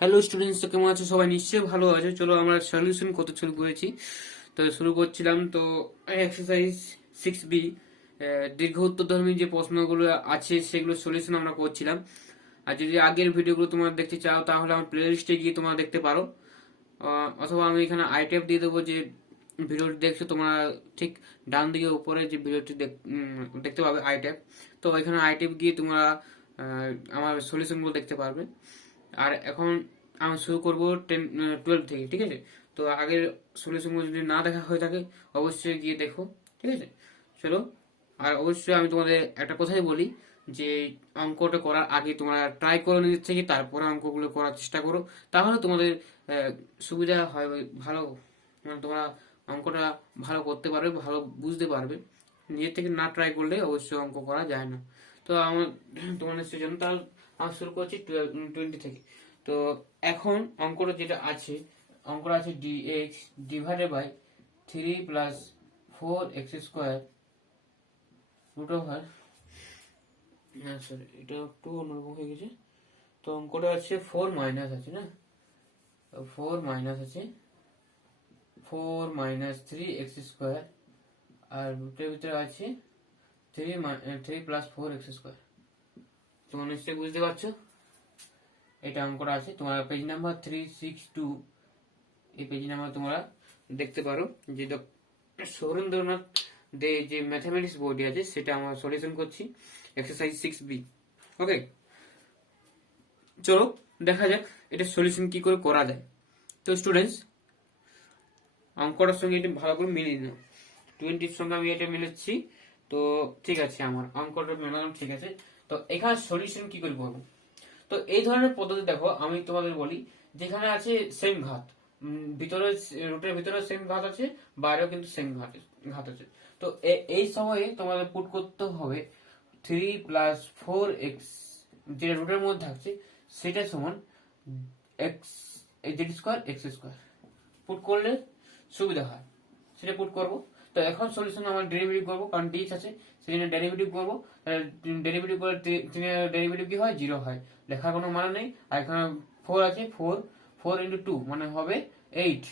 Hello students, তো কেমন আছো সবাই? নিশ্চয়ই ভালো আছে। চলো আমরা সলিউশন করতে শুরু করেছি। তো শুরু করছিলাম তো এক্সারসাইজ 6B, দীর্ঘ উত্তরধর্মী যে প্রশ্নগুলো আছে সেগুলো সলিউশন আমরা করছিলাম। আর যদি আগের ভিডিওগুলো তোমরা দেখতে চাও তাহলে আমার প্লে লিস্টে গিয়ে তোমরা দেখতে পারো, অথবা আমি এখানে আই ট্যাব দিয়ে দেবো। যে ভিডিওটি দেখছো তোমরা ঠিক ডান দিকে উপরে যে ভিডিওটি দেখতে পাবে আই ট্যাব, তো এখানে আই ট্যাব গিয়ে তোমরা আমার সলিউশনগুলো দেখতে পারবে। আর এখন আমি শুরু করব 12 থেকে, ঠিক আছে? তো আগের সলিউশনগুলো যদি না দেখা হয়ে থাকে অবশ্যই গিয়ে দেখো, ঠিক আছে? চলো। আর অবশ্যই আমি তোমাদের একটা কথাই বলি যে অঙ্কটা করার আগে তোমরা ট্রাই করে নিজের থেকে, তারপরে অঙ্কগুলো করার চেষ্টা করো। তাহলে তোমাদের সুবিধা হয়, ভালো, মানে তোমরা অঙ্কটা ভালো করতে পারবে, ভালো বুঝতে পারবে। নিজের থেকে না ট্রাই করলে অবশ্যই অঙ্ক করা যায় না। তো আমার তোমাদের সেজন্য তাহলে আমি শুরু করছি 20 থেকে। তো এখন অঙ্কটা যেটা আছে, অঙ্কটা আছে dx divided by 3 plus 4x square root over, হ্যাঁ স্যার এটা একটু অন্যরকম হয়ে গেছে। তো অঙ্কটা আছে 4 মাইনাস আছে না, 4 মাইনাস আছে 4 মাইনাস 3x স্কোয়ার, আর রুটের ভিতরে আছে 3 প্লাস 4x স্কোয়ার। তোমরা নিশ্চয়ই বুঝতে পারছো। এটা অঙ্কটা আছে তোমার পেজ নাম্বার 362। এই পেজ নাম্বার তোমরা দেখতে পারো যে সৌরেন্দ্রনাথ দে যে ম্যাথামেটিক্স বইটি আছে সেটা আমরা সলিউশন করছি, এক্সারসাইজ 6B। ওকে, চলো দেখা যাক এটা সলিউশন কি করে করা যায়। তো স্টুডেন্টস, অঙ্কটার সঙ্গে এটা ভালো করে মিলিয়ে নাও। 20-র সঙ্গে আমি এটা মিলাচ্ছি। তো ঠিক আছে, আমার অঙ্কটা মেলালাম, ঠিক আছে। তো এখানে সলিউশন কি করে করবো? তো এই ধরনের পদ্ধতি দেখো, আমি তোমাদের বলি, যেখানে আছে সেম ঘাত, ভিতরে রুটের ভিতরে সেম ঘাত আছে, বাইরেও কিন্তু সেম ঘাত আছে। তো এই সময়ে তোমাদের পুট করতে হবে 3 প্লাস 4x, যেটা রুটের মধ্যে থাকছে সেটা সমান x Z square X square. Put করলে সুবিধা হয়, সেটা পুট করব। তো এখন সলিউশন আমার ডেরিভেটিভ করবো, কারণ ডিএক্স আছে সেজন্য ডেরিভেটিভ করবো। ডেরিভেটিভ করলে ডেরিভেটিভ কি হয়? 0 হয়, লেখার কোনো মানে নেই। আর এখানে 4 আছে, 4 ইন্টু 2 মানে হবে 8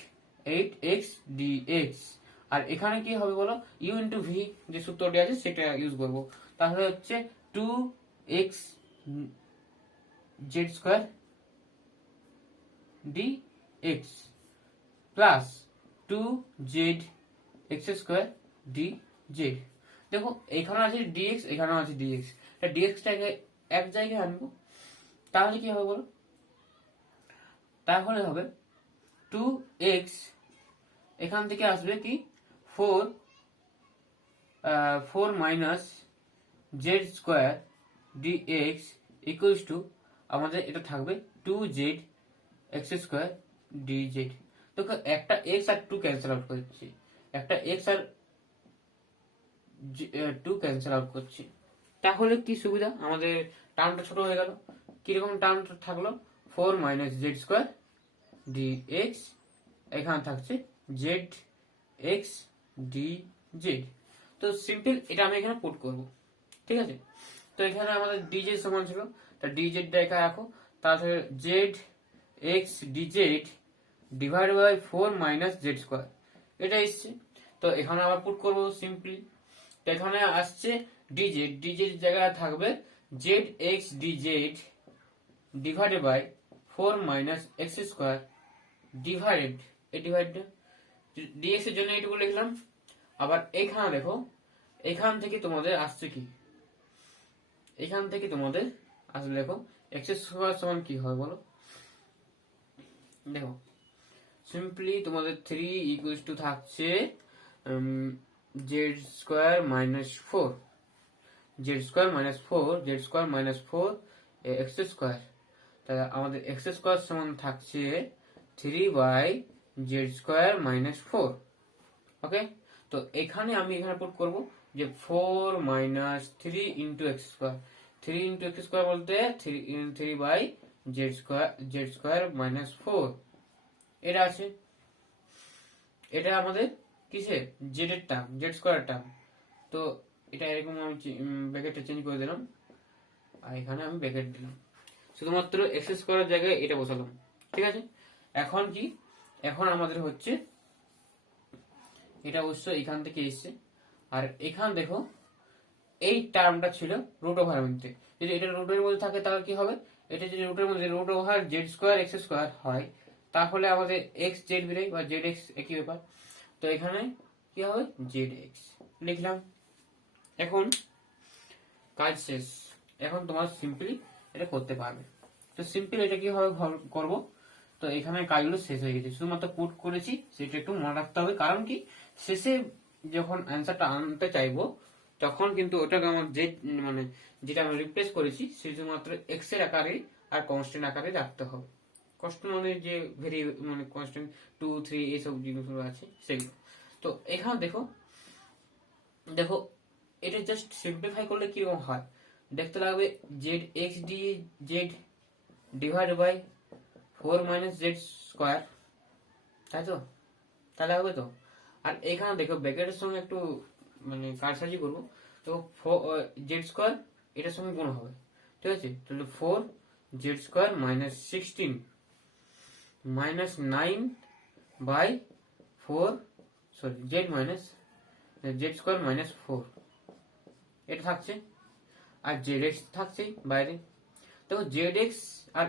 এক্স ডিএক্স। আর এখানে কি হবে বলো? ইউ ইন্টু ভি যে সূত্রটি আছে সেটা ইউজ করব। তাহলে হচ্ছে 2x Z square D X plus 2z X square D Z. দেখো এখানে আছে ডিএক্স, এখানেও আছে ডিএক্স, ডিএক্সটাকে এক জায়গায় আনবো। তাহলে কি হবে বলো? তাহলে হবে 2x, এখান থেকে আসবে কি 4 minus Z square D X equals to, আমাদের এটা থাকবে 2z এক্স স্কোয়ার ডিজেড। দেখো একটা এক্স আর 2 ক্যান্সেল আউট করছি, একটা এক্স আর 2 ক্যান্সেল আউট করছি। তাহলে কি সুবিধা? আমাদের টার্মটা ছোট হয়ে গেল। কিরকম টার্মটা থাকলো? 4 মাইনাস জেড স্কোয়ার ডিএক্স, এখানে থাকছে জেড এক্স ডি জেড। তো সিম্পল এটা আমি এখানে পুট করব, ঠিক আছে? তো এখানে আমাদের ডিজেড সমান ছিল, তা ডিজেডটা এখানে রাখো। তাহলে Z X D Z divide by 4 minus Z square, এটা এসছে। তো এখানে আবার পুট করবো সিম্পলি। তো এখানে আসছে ডিজেড, ডিজেড জায়গায় থাকবে Z X D Z divided by 4 minus X square divided, এই ডিভাইডটা ডিএক্স এর জন্য এইটুকু লিখলাম। আবার এখানে দেখো, এখান থেকে তোমাদের আসছে কি? এখান থেকে তোমাদের আসলে দেখো এক্স স্কোয়ার সমান কি হয় বলো? দেখো সিম্পলি তোমাদের 3 ইকুয়ালস টু থাকছে Z square minus 4, Z square minus 4, Z square minus 4 x square. তাহলে আমাদের এক্স স্কোয়ার সমান থাকছে 3 বাই জেড স্কোয়ার মাইনাস 4। ওকে, তো এখানে আমি এখানে পুট করব যে 4 minus 3 into x square, 3 into x square বলতে 3 বাই জেড স্কোয়ার মাইনাস 4, এটা আছে। এটা আমাদের কিসে? জেড এর টার্ম, জেড স্কোয়ার টার্ম। তো এটা এরকম আমি ব্র্যাকেটটা চেঞ্জ করে দিলাম, আর এখানে আমি ব্র্যাকেট দিলাম, শুধুমাত্র এক্স স্কোয়ারের জায়গায় এটা বসালাম। ঠিক আছে। এখন কি, এখন আমাদের হচ্ছে এটা অবশ্য এখান থেকে এসছে, আর এখান দেখো এই টার্মটা ছিল রুট ওভার মধ্যে, যদি এটা রুটের মধ্যে থাকে তাহলে কি হবে, এটা যদি রুটের মধ্যে root over Z square X square হয় তাহলে আমাদের এক্স জেড বেরোয় বা জেড এক্স একই ব্যাপার। তো এখানে কি হবে, জেড এক্স লিখলাম। এখন কাজ শেষ, এখন তোমার সিম্পলি এটা করতে পারবে। তো সিম্পল এটা কিভাবে করব, তো এখানে কাজগুলো শেষ হয়ে গেছে, শুধুমাত্র পুট করেছি সেটা একটু মনে রাখতে হবে, কারণ কি শেষে যখন অ্যান্সারটা আনতে চাইবো তখন কিন্তু ওটাকে আমার যে মানে যেটা আমি রিপ্লেস করেছি সে শুধুমাত্র এক্স এর আকারে আর কনস্ট্যান্ট আকারে রাখতে হবে। কনস্ট্যান্ট মানে যে ভেরি মানে কনস্ট্যান্ট 2 3 এইসব জিনিসগুলো আছে সেগুলো। তো এখানে দেখো, দেখো এটা জাস্ট সিম্পলিফাই করলে কিরকম হয় দেখতে লাগবে, Z X D Z divide by 4 - z², তাই তো, তাহলে হবে তো। আর এখানে দেখো ব্র্যাকেটের সঙ্গে একটু মানে কারসাজি করবো, তো z² এটার সঙ্গে গুণ হবে, ঠিক আছে। তাহলে 4z² - 16 -9 বাই 4, সরি z² -4 এটা থাকছে, আর zx থাকছে বাইরে। দেখো zx আর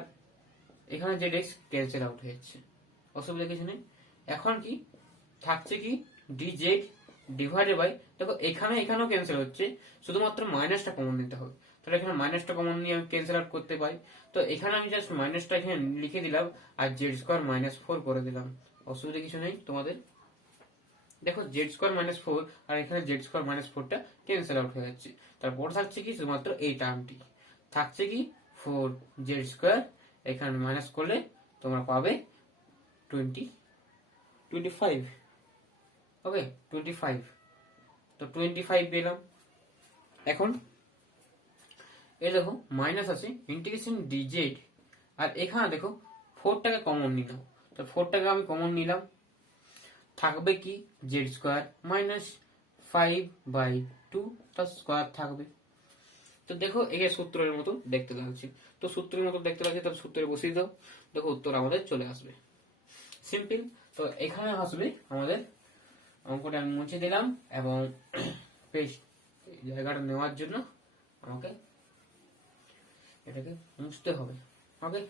এখানে zx ক্যান্সেল আউট হয়ে যাচ্ছে, অসুবিধা কিছু নেই। এখন কি থাকছে কি dz ডিভাইডেড বাই, দেখো এখানে এখানেও ক্যান্সেল হচ্ছে, শুধুমাত্র মাইনাসটা কমন নিতে হবে, তাহলে এখানে মাইনাসটা কমন নিয়ে আমি ক্যান্সেল আউট করতে পারি। তো এখানে আমি জাস্ট মাইনাসটা এখানে লিখে দিলাম আর z² -4 করে দিলাম, অসুবিধা কিছু নেই তোমাদের। দেখো z² -4 আর এখানে z² -4টা ক্যান্সেল আউট হয়ে যাচ্ছে, তারপর থাকছে কি শুধুমাত্র এই টার্মটি থাকছে কি 4z², এখানে মাইনাস করলে তোমরা পাবে 25, ওকে 25। তো 25 পেলাম। এখন এই দেখো মাইনাস আছে ইন্টিগ্রেশন ডিজেড, আর এখানে দেখো 4টাকে কমন নিলাম, তো 4টাকে আমি কমন নিলাম, থাকবে কি z² -5/2 তার স্কোয়ার থাকবে। তো দেখো একে সূত্রের মতো দেখতে লাগছে, তো সূত্রের মতো দেখতে লাগছে, তার সূত্রে বসিয়ে দাও, দেখো উত্তর আমাদের চলে আসবে সিম্পল। তো এখানে আসবে আমাদের অঙ্কটা আমি মুছে দিলাম, এবং পেজ জায়গাটা নেওয়ার জন্য আমাকে এটাকে মুছতে হবে, ওকে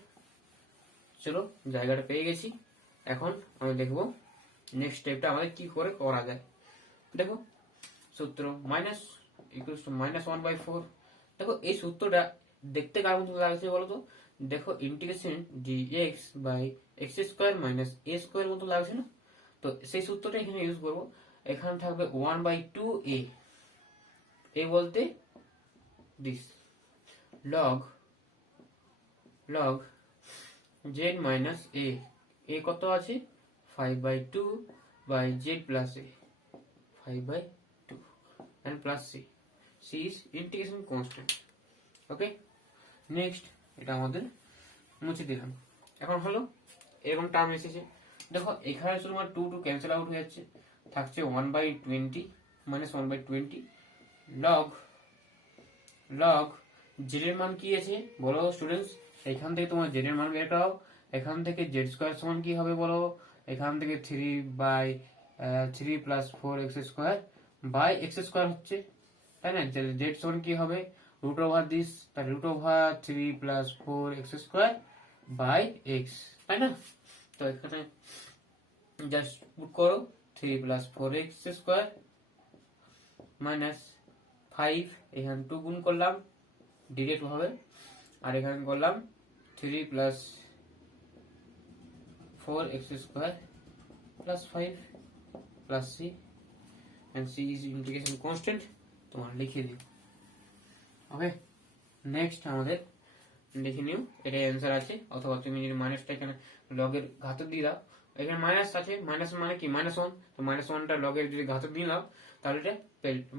চলো জায়গাটা পেয়ে গেছি। এখন আমি দেখবো নেক্সট স্টেপটা আমাদের কি করে করা যায়। দেখো সূত্র মাইনাস ইকুয়ালস টু -1/4, দেখো এই সূত্রটা দেখতে কার মতো লাগছে বলো তো, দেখো integration dx by x² - a² মতো লাগছে না, তো সেই সূত্রটা এখানে ইউজ করব। এখানে থাকবে 1/2a, a বলতে this log z minus a কত আছে 5/2 by z plus a, 5/2 and plus c is integration constant, okay next এটা আমাদের মুছে দিলাম। এখন হলো এরকম টার্ম এসেছে, দেখো এখানে শুধুমাত্র 2 2 ক্যান্সেল আউট হয়ে যাচ্ছে, থাকছে 1/20 -1/20 log z এর মান কি আছে বলো স্টুডেন্টস, এখান থেকে তোমার z এর মান বের করো, এখান থেকে z² সমান কি হবে বলো, এখান থেকে 3 + 4x² বাই x² হচ্ছে, তাই না, z সমান কি হবে √দিস, তার √3 + 4x² বাই x, তাই না। তো এখানে জাস্ট পুট করো 3 + 4x² মাইনাস 5, এখানে 2 গুণ করলাম ডিরেক্ট ভাবে, আর এখানে করলাম 3 + 4x² + 5 + c, and c is integration constant, তোমার লিখে দিও, ওকে নেক্সট আমাদের লিখে নিও, এটা অ্যান্সার আছে, অথবা তুমি যদি মাইনাসটা এখানে লগের ঘাতে দিয়ে দাও, এখানে মাইনাস আছে, মাইনাস মানে কি -1, তো -1টা লগের যদি ঘাতে দিয়ে দাও তাহলে এটা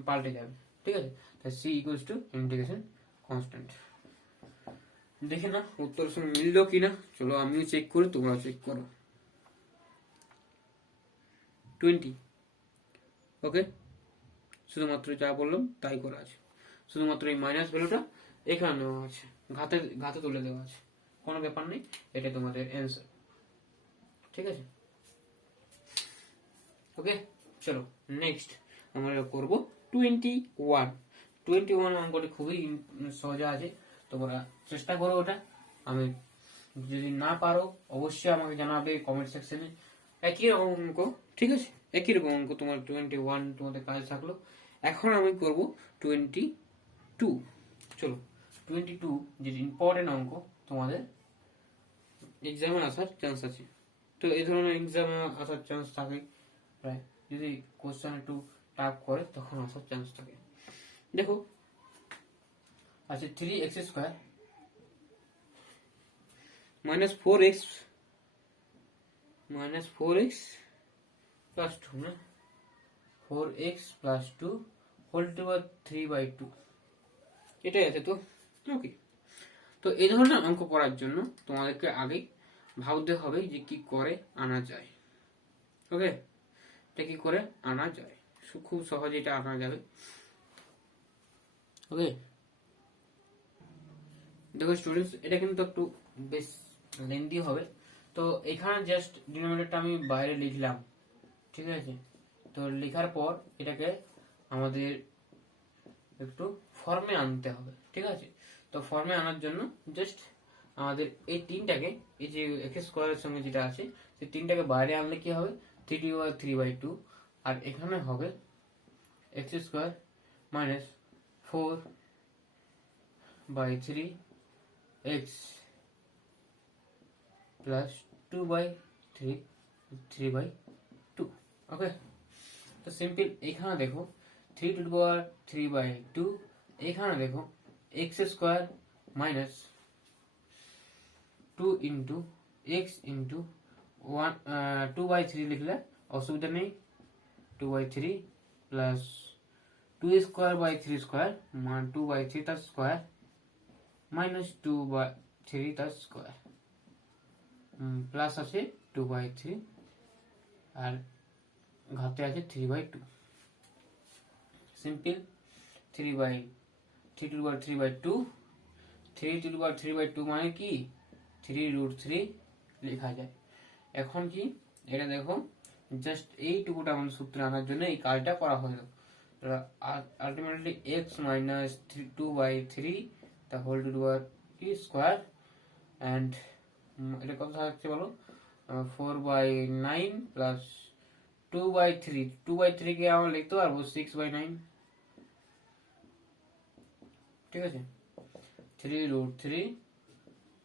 পাল্টে যাবে, ঠিক আছে। তাই c equals to integration constant. দেখে না উত্তরের সঙ্গে মিললো কিনা, চলো আমিও চেক করি, তোমরা চেক করো। 20, ওকে শুধুমাত্র যা বললাম তাই করা আছে, শুধুমাত্র এই মাইনাস ভ্যালুটা এখানে নেওয়া আছে, ঘাতে তুলে দেওয়া আছে, কোনো ব্যাপার নেই, এটা তোমাদের অ্যান্সার। ঠিক আছে। ওকে, চলো নেক্সট আমরা করব 21 অঙ্কটি খুবই সহজ আছে, তোমরা চেষ্টা করো ওটা। আমি যদি না পারো অবশ্যই আমাকে জানাবে কমেন্ট সেকশনে। একই রকম অঙ্ক, ঠিক আছে, একই রকম অঙ্ক তোমার 21 তোমাদের কাজ থাকলো। এখন আমি করব 22। চলো 22 যেটি ইম্পর্টেন্ট অঙ্ক, তোমাদের এক্সামে আসার চান্স আছে। তো এই ধরনের এক্সামে আসার চান্স থাকে প্রায়, যদি কোশ্চেন একটু টাফ করে তখন আসার চান্স থাকে। দেখো আছে 3x² minus 4x plus 2 না, 4x plus 2 whole to power 3/2, এটাই আছে তো। ওকে, তো এই ধরনের অঙ্ক করার জন্য তোমাদেরকে আগে ভাবতে হবে যে কি করে আনা যায়। ওকে, এটা কি করে আনা যায়, খুব সহজে এটা আনা যাবে। ওকে, দেখো স্টুডেন্টস, এটা কিন্তু একটু বেশ লেন্দি হবে। তো এখানে জাস্ট ডিনোমিনেটরটা আমি বাইরে লিখলাম, ঠিক আছে। তো লেখার পর এটাকে আমাদের একটু ফর্মে আনতে হবে, ঠিক আছে। তো ফর্মে আনার জন্য জাস্ট আমাদের এই তিনটাকে, এই যে এক্স স্কোয়ারের সঙ্গে যেটা আছে সেই তিনটাকে বাইরে আনলে কি হবে, 3/2, আর এখানে হবে x² minus 4/3 x plus 2/3 ওকে। তো সিম্পল, এখানে দেখো 3/3/2, এখানে দেখো x² minus 2 into x into 1 2/3 লিখলে অসুবিধা নেই, 2/3 plus 2² by 3² 2/3 তার স্কোয়ার minus 2/3 তার স্কোয়ার প্লাস আছে 2/3 আর ঘাতে আছে 3/2। সিম্পল, 3/3/2 3/3/2 মানে কি 3√3 লেখা যায়। এখন কি এটা দেখো, জাস্ট এইটুকুটা আমাদের সূত্রে আনার জন্য এই কাজটা করা হলো। Ultimately x minus 2/3 the whole to the power square and এটা কত থাকছে বলো, 4/9 plus 2/3 কে আমরা লিখতে পারবো 6/9, ঠিক আছে। 3√3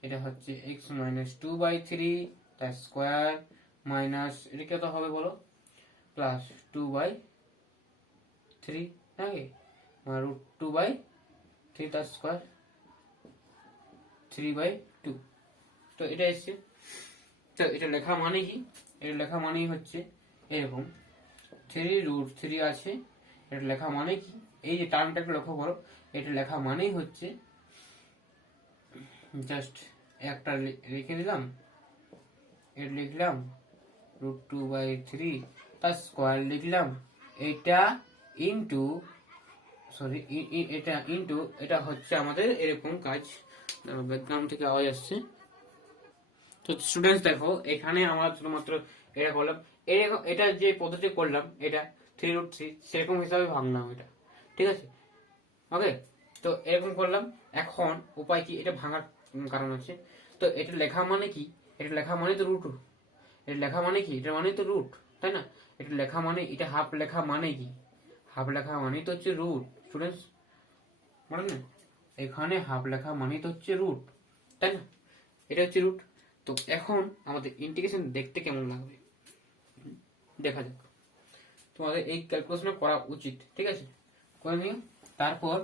এটা হচ্ছে x minus 2/3 তার স্কোয়ার মাইনাস এটা কত হবে বলো, প্লাস 2/3 নাকি √2/3 তার স্কোয়ার 3/2। তো এটা এসছে। তো এটা লেখা মানে কি, এটা লেখা মানেই হচ্ছে এরকম 3√3 আছে, এটা লেখা মানে কি, এই যে টার্মটাকে লক্ষ্য করো, এটা লেখা মানেই হচ্ছে জাস্ট একটা রেখে দিলাম, এটা লিখলাম √2/3 তার স্কোয়ার লিখলাম, এটা ইনটু সরি এটা হচ্ছে আমাদের এরকম কাজ। ব্যাকগ্রাউন্ড থেকে আওয়াজ আসছে। তো স্টুডেন্টস দেখো, এখানে আমরা শুধুমাত্র এটা করলাম, এটা যে পদ্ধতি করলাম এটা 3√3 সেরকম হিসাবে ভাঙলাম এটা, ঠিক আছে। ওকে, তো এরকম করলাম। এখন উপায় কি, এটা ভাঙার কারণ আছে। তো এটা লেখা মানে কি, এটা লেখা মানে তো রুট, এটা লেখা মানে কি, এটা মানে তো রুট, তাই না। এটা লেখা মানে, এটা হাফ লেখা মানে কি, হাফ লেখা মানে তো হচ্ছে রুট স্টুডেন্টস, বলেন না, এখানে হাফ লেখা মানে তো হচ্ছে রুট, তাই না, এটা হচ্ছে রুট। তো এখন আমাদের ইন্টিগ্রেশন দেখতে কেমন লাগবে দেখা যাক। তোমাদের এই ক্যালকুলেশন করা উচিত, ঠিক আছে, করে নিও। তারপর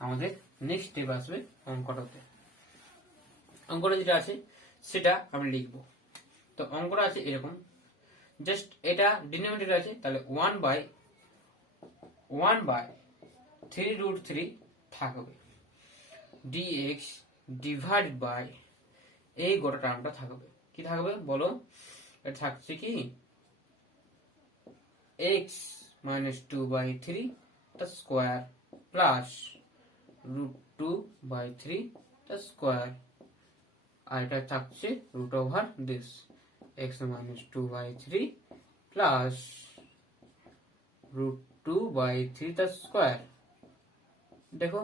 আমাদের নেক্সট স্টেপ আসবে অঙ্কটাতে। অঙ্কটা যেটা আছে সেটা আমি লিখবো। তো অঙ্কটা আছে এরকম, জাস্ট এটা ডিনোমিনেটর আছে, তাহলে 1/3√3 থাকবে, dx ডিভাইড বাই এই গোটা টার্মটা থাকবে, কি থাকবে বলো, এটা থাকছে কি x minus 2/3 the square plus √2/3 the square, আর এটা থাকছে √over this x minus 2/3 plus √2/3 তার স্কোয়ার। দেখো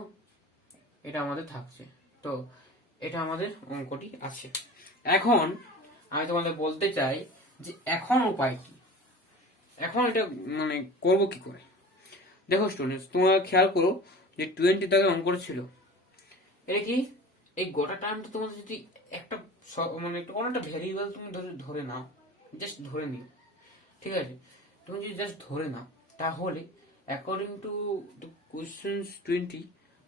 এটা আমাদের থাকছে। তো এটা আমাদের অঙ্কটি আছে। এখন আমি তোমাদের বলতে চাই যে এখন উপায় কি, এখন এটা মানে করবো কি করে। দেখো স্টুডেন্টস, তোমরা খেয়াল করো যে 20 দাগের অঙ্কটা ছিল, এটা কি এই গোটা টার্মটা তোমাদের যদি একটা মানে কোনো একটা ভ্যারিয়েবল তুমি ধরে নাও, জাস্ট ধরে নিও, ঠিক আছে? তুমি যদি জাস্ট ধরে নাও তাহলে অ্যাকর্ডিং টু কোশ্চেন্স 20,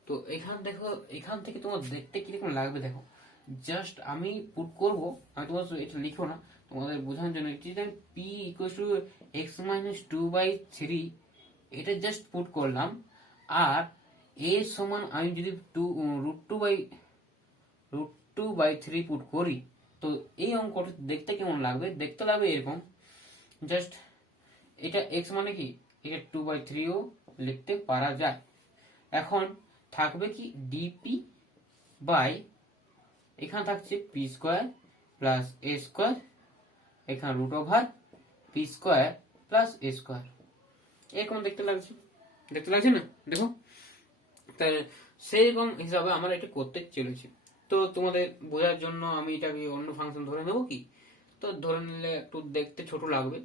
তো এখান দেখো, এখান থেকে তোমার দেখতে কিরকম লাগবে দেখো। জাস্ট আমি পুট করব, আমি তোমার এটা লিখো না, তোমাদের বোঝানোর জন্য P equals to X minus 2/3 এটা জাস্ট পুট করলাম। আর এ সমান আমি যদি √2/3 পুট করি, তো এই অঙ্কটা দেখতে কেমন লাগবে? দেখতে লাগবে এরকম। জাস্ট এটা এক্স মানে কি, এটা 2/3 ও লিখতে পারা যায়। এখন থাকবে কি ডিপি বাই, এখানে থাকছে পি স্কোয়ার প্লাস এ স্কোয়ার, এখানে √পি স্কোয়ার প্লাস এ স্কোয়ার। এরকম দেখতে লাগছে, দেখতে লাগছে না? দেখো তাই সেইরকম হিসাবে আমরা এটা করতে চলেছি। তো তোমাদের বোঝার জন্য আমি এটাকে অন্য ফাংশন ধরে নেবো কি, তো ধরে নিলে একটু দেখতে ছোট লাগবে,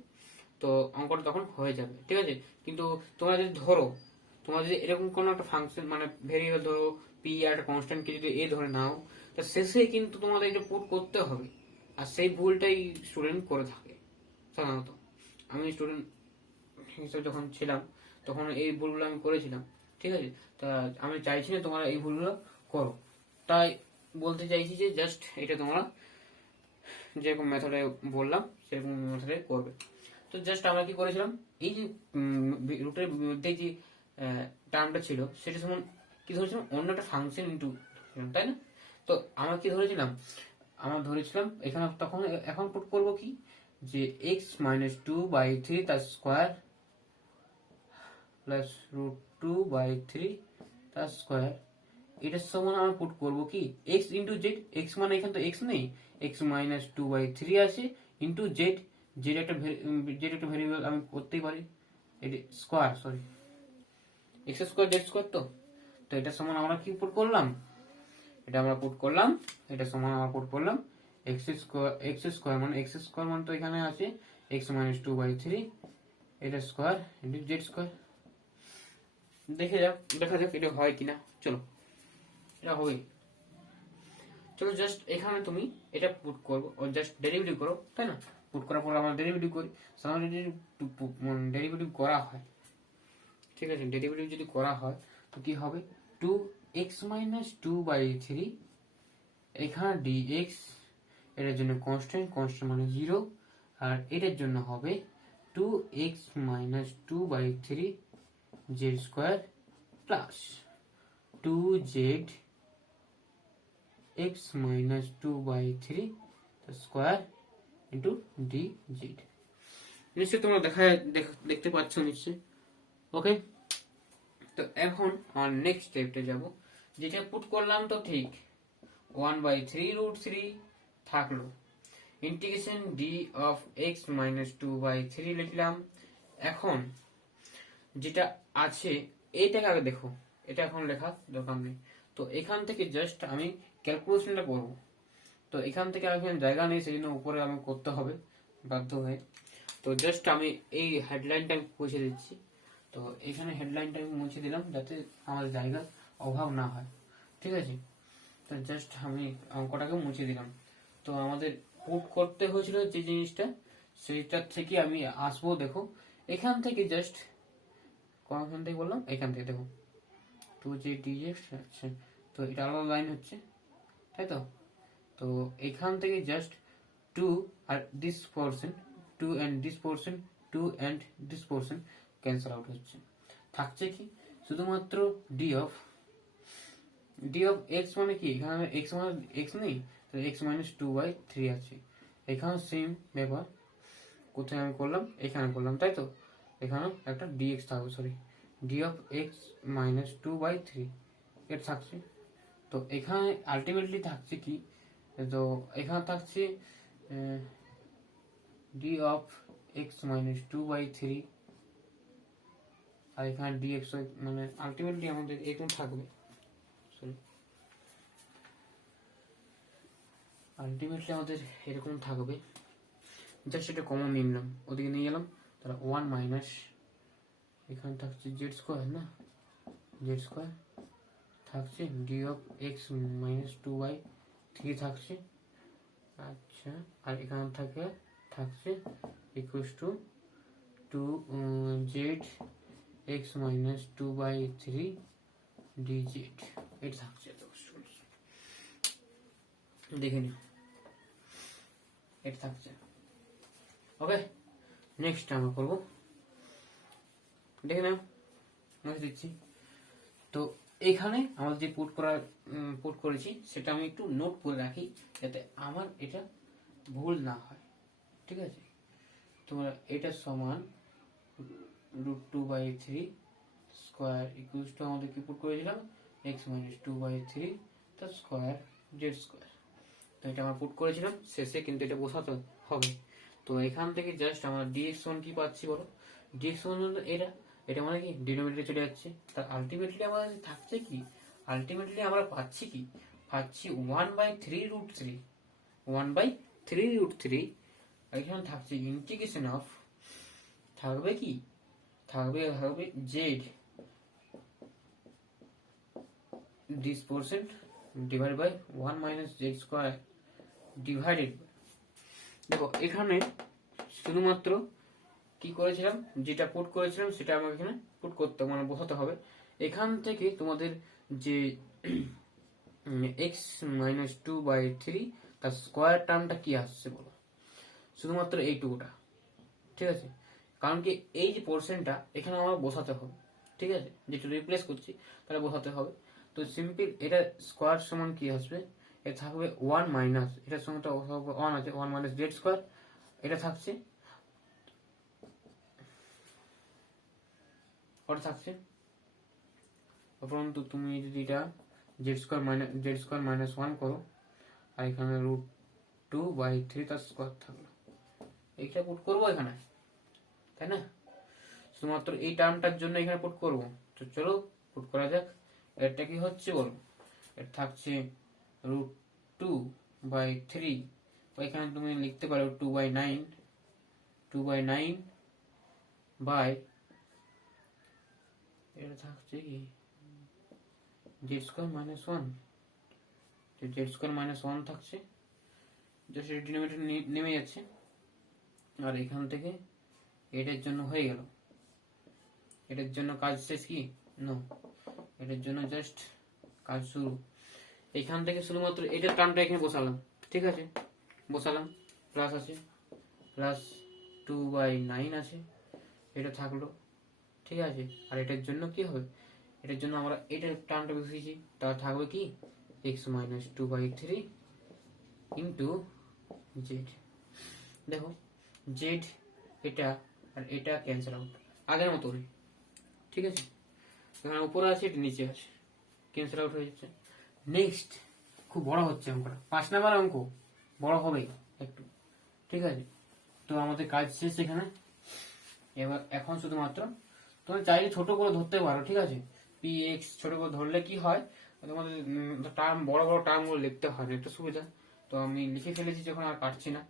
তো অঙ্কটা তখন হয়ে যাবে, ঠিক আছে? কিন্তু তোমরা যদি ধরো, তোমরা যদি এরকম কোনো একটা ফাংশন মানে ভেরিয়েবল ধরো পি আর একটা কনস্ট্যান্টকে যদি এ ধরে নাও, তা শেষে কিন্তু তোমাদের এটা পুট করতে হবে। আর সেই ভুলটাই স্টুডেন্ট করে থাকে সাধারণত। আমি স্টুডেন্ট হিসেবে যখন ছিলাম তখন এই ভুলগুলো আমি করেছিলাম, ঠিক আছে? তা আমি চাইছি না তোমরা এই ভুলগুলো করো, তাই বলতে চাইছি যে জাস্ট এটা তোমরা যেরকম মেথডে বললাম সেরকম মেথডে করবে। তো জাস্ট আমরা কি করেছিলাম, এই যে রুটের মধ্যে যে টার্মটা ছিল সেটা সমান কি ধরেছিলাম, অন্য একটা ফাংশন ইন্টু, তাই না? তো আমরা কি ধরেছিলাম, আমরা ধরেছিলাম এখানে তখন, এখন পুট করবো কি যে এক্স মাইনাস 2/3 তার স্কোয়ার প্লাস √2/3 তার স্কোয়ার, এটার সমান আমরা পুট করবো কি এক্স ইন্টু জেড। এক্স মানে এখানে তো এক্স নেই, এক্স মাইনাস 2/3 আছে ইন্টু জেড। জেড একটা ভেরিয়েবল আমি করতেই পারি, এটা square, sorry x square Z square. তো তো এটার সমান আমরা কি পুট করলাম, এটা আমরা পুট করলাম, এটা সমান আমরা পুট করলাম এক্স স্কোয়ার মানে তো এখানে আছে এক্স মাইনাস 2/3 এটা স্কোয়ার ইন্টু জেড স্কোয়ার। দেখা যাক এটা হয় কিনা। চলো এটা হবে, চলো জাস্ট এখানে তুমি এটা পুট করবো, জাস্ট ডেরিভেটিভ করো, তাই না? পুট করার পর আমরা ডেরিভেটিভ করি, সাধারণত ডেরিভেটিভ করা হয়, ঠিক আছে? ডেরিভেটিভ যদি করা হয় তো কি হবে, 2x মাইনাস 2/3, এখানে dx, এটার জন্য কনস্ট্যান্ট মানে 0, আর এটার জন্য হবে 2x minus 2/3 Z square plus 2z x minus 2/3 square into dz। নিশ্চয়ই তোমরা দেখতে পাচ্ছ নিশ্চয়ই, ওকে? তো এখন আমার নেক্সট স্টেপে যাব, যেটা পুট করলাম তো ঠিক 1/3√3 থাকলো, integration D of x minus 2/3 লিখলাম। এখন যেটা আছে এইটাকে আগে দেখো, এটা এখন লেখা দরকার নেই। তো এখান থেকে জাস্ট আমি ক্যালকুলেশনটা করব, তো এখান থেকে এখন জায়গা নেই, সেই জন্য উপরে আমি করতে হবে বাধ্য হয়ে। তো জাস্ট আমি এই হেডলাইনটা মুছে দিচ্ছি, তো এখানে হেডলাইনটা আমি মুছে দিলাম যাতে আমাদের জায়গার অভাব না হয়, ঠিক আছে? তো জাস্ট আমি অঙ্কটাকে মুছে দিলাম। তো আমাদের পুট করতে হয়েছিল যে জিনিসটা, সেইটার থেকে আমি আসবো। দেখো এখান থেকে জাস্ট কোনখান থেকে বললাম, এখান থেকে দেখো 2z আচ্ছা, তো এটা আলাদা লাইন হচ্ছে, তাই তো? তো এখান থেকে জাস্ট 2 আর this portion, 2 and this portion, 2 and this portion cancel out হচ্ছে, থাকছে কি শুধুমাত্র ডি অফ এক্স মানে কি, এখানে এক্স মানে এক্স নেই, তো এক্স মাইনাস 2/3 আছে। এখানে সেম ব্যাপার, কোথায় আমি করলাম, এখানে করলাম, তাই তো? এখানে একটা ডিএক্স থাকবে, sorry D of x minus 2/3 এটা থাকছে। তো এখানে আলটিমেটলি থাকছে কি, তো এখানে থাকছে ডি অফ এক্স মাইনাস 2/3, আর এখানে dx মানে আলটিমেটলি আমাদের এরকম থাকবে, সরি আলটিমেটলি আমাদের এরকম থাকবে। জাস্ট এটা কমন নিয়ে নিলাম, ওদিকে নিয়ে গেলাম, তাহলে 1 মাইনাস এখানে থাকছে জেড স্কোয়ার, না জেড স্কোয়ার থাকছে ডি অফ এক্স মাইনাস 2/3 থাকছে। আচ্ছা, আর এখানে থাকছে equals to 2 Z X minus 2/3 dz, এটা থাকছে। দেখে নিও, এটা থাকছে। ওকে, নেক্সট আমরা করবো, দেখে নাও, আমি দিচ্ছি। তো এখানে আমাদের যে পুট করেছি সেটা আমি একটু নোট করে রাখি, যাতে আমার এটা ভুল না হয়, ঠিক আছে? তোমরা এটা সমান √2/3 স্কোয়ার ইকুয়ালস টু আমাদের কি পুট করেছিলাম, এক্স মাইনাস 2/3 তার স্কোয়ার জেড স্কোয়ার। তো এটা আমরা পুট করেছিলাম, শেষে কিন্তু এটা বসাতে হবে। তো এখান থেকে জাস্ট আমরা dx1 কি পাচ্ছি বলো, dx1 এটা মানে কি ডিনোমিনেটরে চলে যাচ্ছে, তার আলটিমেটলি আমাদের থাকছে কি, আলটিমেটলি আমরা পাচ্ছি কি, পাচ্ছি 1/3√3, 1/3√3। এখানে থাকছে ইন্টিগ্রেশন অফ, থাকবে কি, থাকবে Z this percent divide by 1 minus Z square divided. দেখো এখানে শুধুমাত্র কি করেছিলাম, যেটা পুট করেছিলাম সেটা আমাকে এখানে পুট করতে মানে বসাতে হবে। এখান থেকে তোমাদের যে এক্স মাইনাস 2/3 তার স্কোয়ার টার্মটা কি আসছে বলো, শুধুমাত্র এইটুকুটা, ঠিক আছে? কারণ কি এই যে পোর্শনটা এখানে আমার বসাতে হবে, ঠিক আছে? যেটা রিপ্লেস করছি তাহলে বসাতে হবে। তো সিম্পল এটা স্কোয়ার সমান কি আসবে, এটা থাকবে 1 মাইনাস, এটার সঙ্গে তো 1 আছে, 1 মাইনাস জেড স্কোয়ার, এটা থাকছে, ওটা থাকছে। উপরন্তু তুমি যদি এটা জেড স্কোয়ার মাইনাস 1 করো, আর এখানে √2/3 তার স্কোয়ার থাকলো, এইটা পুট করবো এখানে, তাই না? শুধুমাত্র এই টার্মটার জন্য এখানে পুট করবো। তো চলো পুট করা যাক। এটা কি হচ্ছে বলো, এটা থাকছে √2/3, এখানে তুমি লিখতে পারো 2/9 বাই, এটা থাকছে কি Z square minus 1, Z square minus 1 থাকছে, জাস্ট ডিনোমিনেটর নেমে যাচ্ছে, আর এখান থেকে এটার জন্য হয়ে গেল, এটার জন্য কাজ শেষ কি, নো, এটার জন্য জাস্ট কাজ শুরু। এখান থেকে শুধুমাত্র এটার টার্মটা এখানে বসালাম, ঠিক আছে? বসালাম, প্লাস আছে, প্লাস 2/9 আছে, এটা থাকলো, ঠিক আছে? আর এটার জন্য কি হবে, এটার জন্য আমরা এটার টার্মটা বসিয়েছি, তা থাকবে কি এক্স মাইনাস 2/3 ইন্টু জেড। দেখো জেড এটা আর এটা ক্যান্সেল আউট আগের মতো, ঠিক আছে? এখানে উপরে আছে, এটা নিচে আছে, ক্যান্সেল আউট হয়ে যাচ্ছে। নেক্সট খুব বড় হচ্ছে অঙ্কটা, 5 নাম্বার অঙ্ক, বড় হবেই একটু, ঠিক আছে? তো আমাদের কাজ শেষ এখানে। এবার এখন শুধুমাত্র তুমি চাইলে ছোট করে ধরতে পারো, ঠিক আছে? পি এক্স ছোট করে ধরলে কি হয়, তোমাদের টার্ম বড় বড় টার্ম গুলো লিখতে হয় না, একটু সুবিধা। তো আমি লিখে ফেলেছি যখন আর কাটছি না।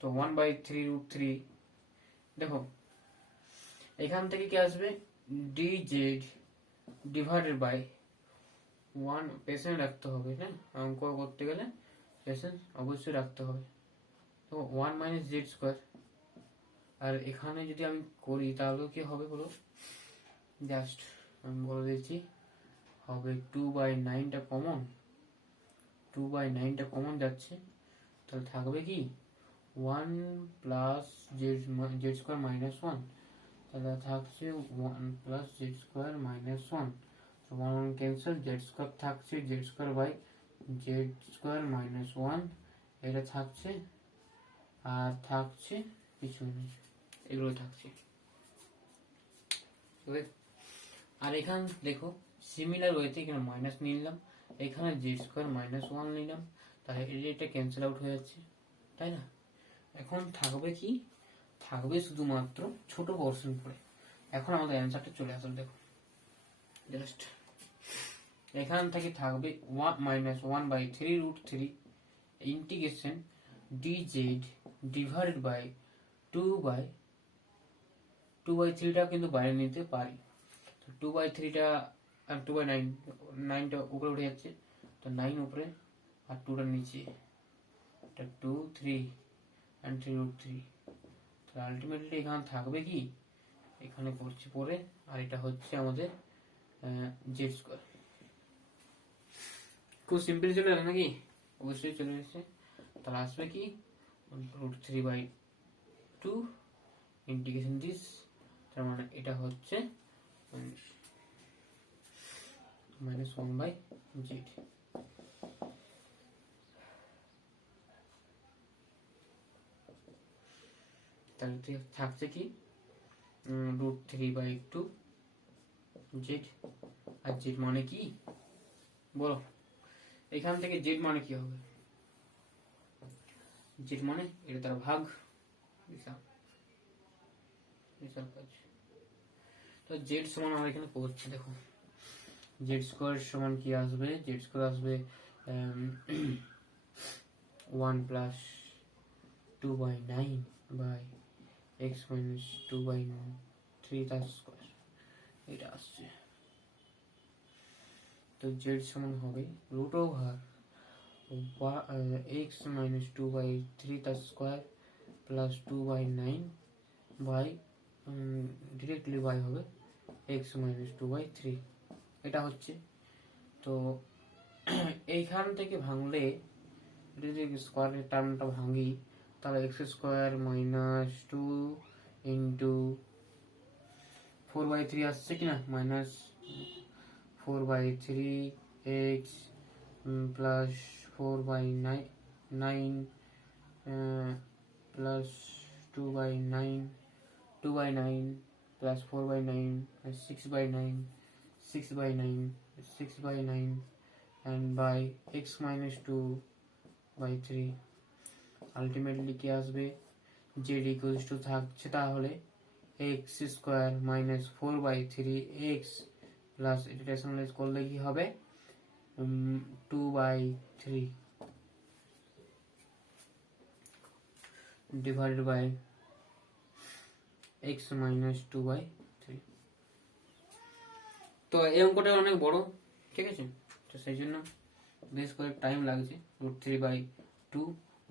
তো 1/3√3, দেখো এখান থেকে কি আসবে, dz ডিভাইডেড বাই 1, পেশেন্ট রাখতে হবে, হ্যাঁ অঙ্ক করতে গেলে পেশেন্ট অবশ্যই রাখতে হবে। তো 1 মাইনাস জেড স্কোয়ার, আর এখানে যদি আমি করি তাহলে কি হবে বলো, জাস্ট আমি বলে দিচ্ছি, হবে 2/9টা কমন, 2/9টা কমন যাচ্ছে, তাহলে থাকবে কি 1 প্লাস জেড স্কোয়ার মাইনাস 1, তাহলে থাকছে 1 plus Z square minus 1, 1 cancel, Z square থাকছে Z square by Z square minus 1, এটা থাকছে, আর থাকছে কিছু নেই, এগুলো থাকছে। আর এখান দেখো সিমিলার ওয়েতে এখানে মাইনাস নিয়ে নিলাম, এখানে জেড স্কোয়ার মাইনাস 1 নিলাম, তাহলে এটা ক্যান্সেল আউট হয়ে যাচ্ছে, তাই না? এখন থাকবে কি থাকবে শুধুমাত্র ছোট পোর্শন পড়ে। এখন আমাদের অ্যান্সারটা চলে আসলে দেখো, জাস্ট এখান থেকে থাকবে -1/3√3 ইন্টিগ্রেশন dz ডিভাইডেড বাই 2/3টা কিন্তু বাইরে নিতে পারি, তো 2/3টা আর 2/9, 9টা উপরে উঠে যাচ্ছে, তো 9 উপরে আর 2টা নিচে, এটা 2 3 and 3√3। তো আলটিমেটলি এখানে থাকবে কি, এখানে পড়ছে পরে, আর এটা হচ্ছে আমাদের জেড স্কোয়ার। খুব সিম্পল চলে এলো নাকি? অবশ্যই চলে এসেছে। তাহলে আসবে কি √3/2 ইন্টিগ্রেশন দিস, তার মানে এটা হচ্ছে -1/z। তাহলে থাকছে কি √3/2 জেড। আর জেড মানে কি বলো, এখান থেকে জেড মানে কি হবে? জেড মানে এটা তার ভাগ, তো জেড সমান আমরা এখানে করছি, দেখো জেড স্কোয়ার সমান কি আসবে, জেড স্কোয়ার আসবে 1 + 2/9/x - 2/3 তার স্কোয়ার, এটা আসছে। তো জেড সমান হবে √x - 2/3 তার square plus 2/9 by directly by হবে x - 2/3, এটা হচ্ছে। তো এইখান থেকে ভাঙলে যদি স্কোয়ারের টার্মটা ভাঙি, তাহলে x² - 2 ইন্টু 4/3 আসছে কিনা, -4/3x plus 4/9 plus 2/9 plus 4/9 6/9 6/9 and by x - 2/3। Ultimately কি আসবে, z ইকুয়ালস টু থাকছে তাহলে x² - 4/3x প্লাস এটা রেশনালাইজ করলে কি হবে 2/3 ডিভাইডেড বাই x - 2/3। তো এই অঙ্কটা অনেক বড়, ঠিক আছে, তো সেই জন্য বেশ কয়েক টাইম লাগছে। √3/2